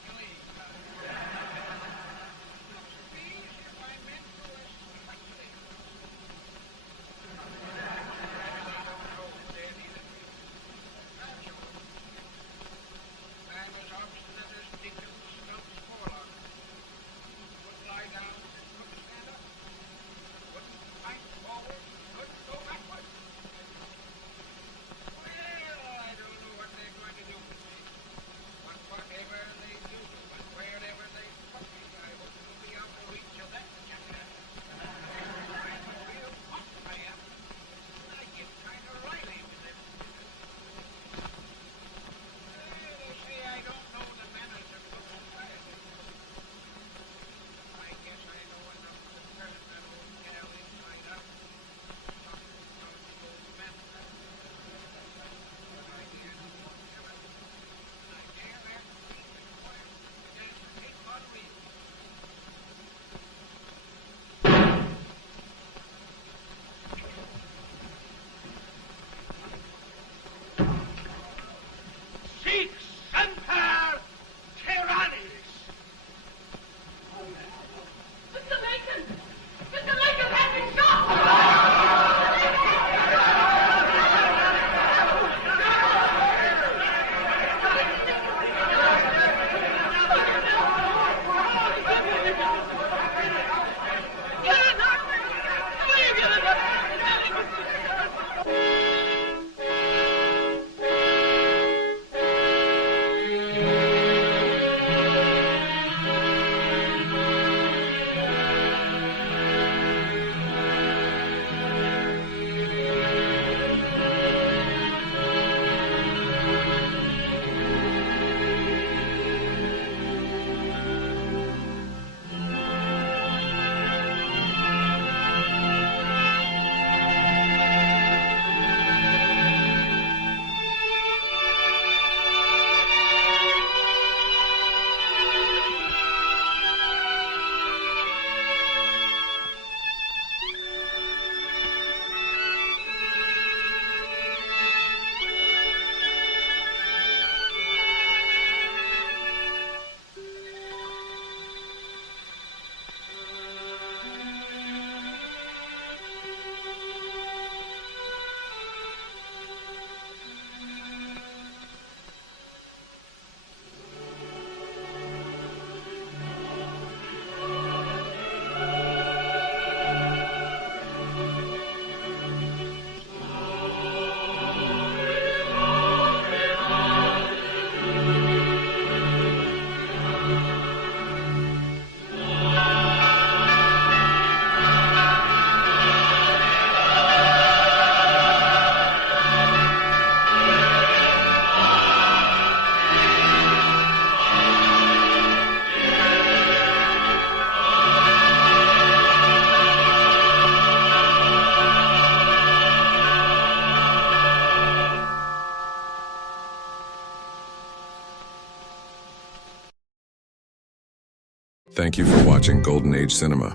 Thank you for watching Golden Age Cinema.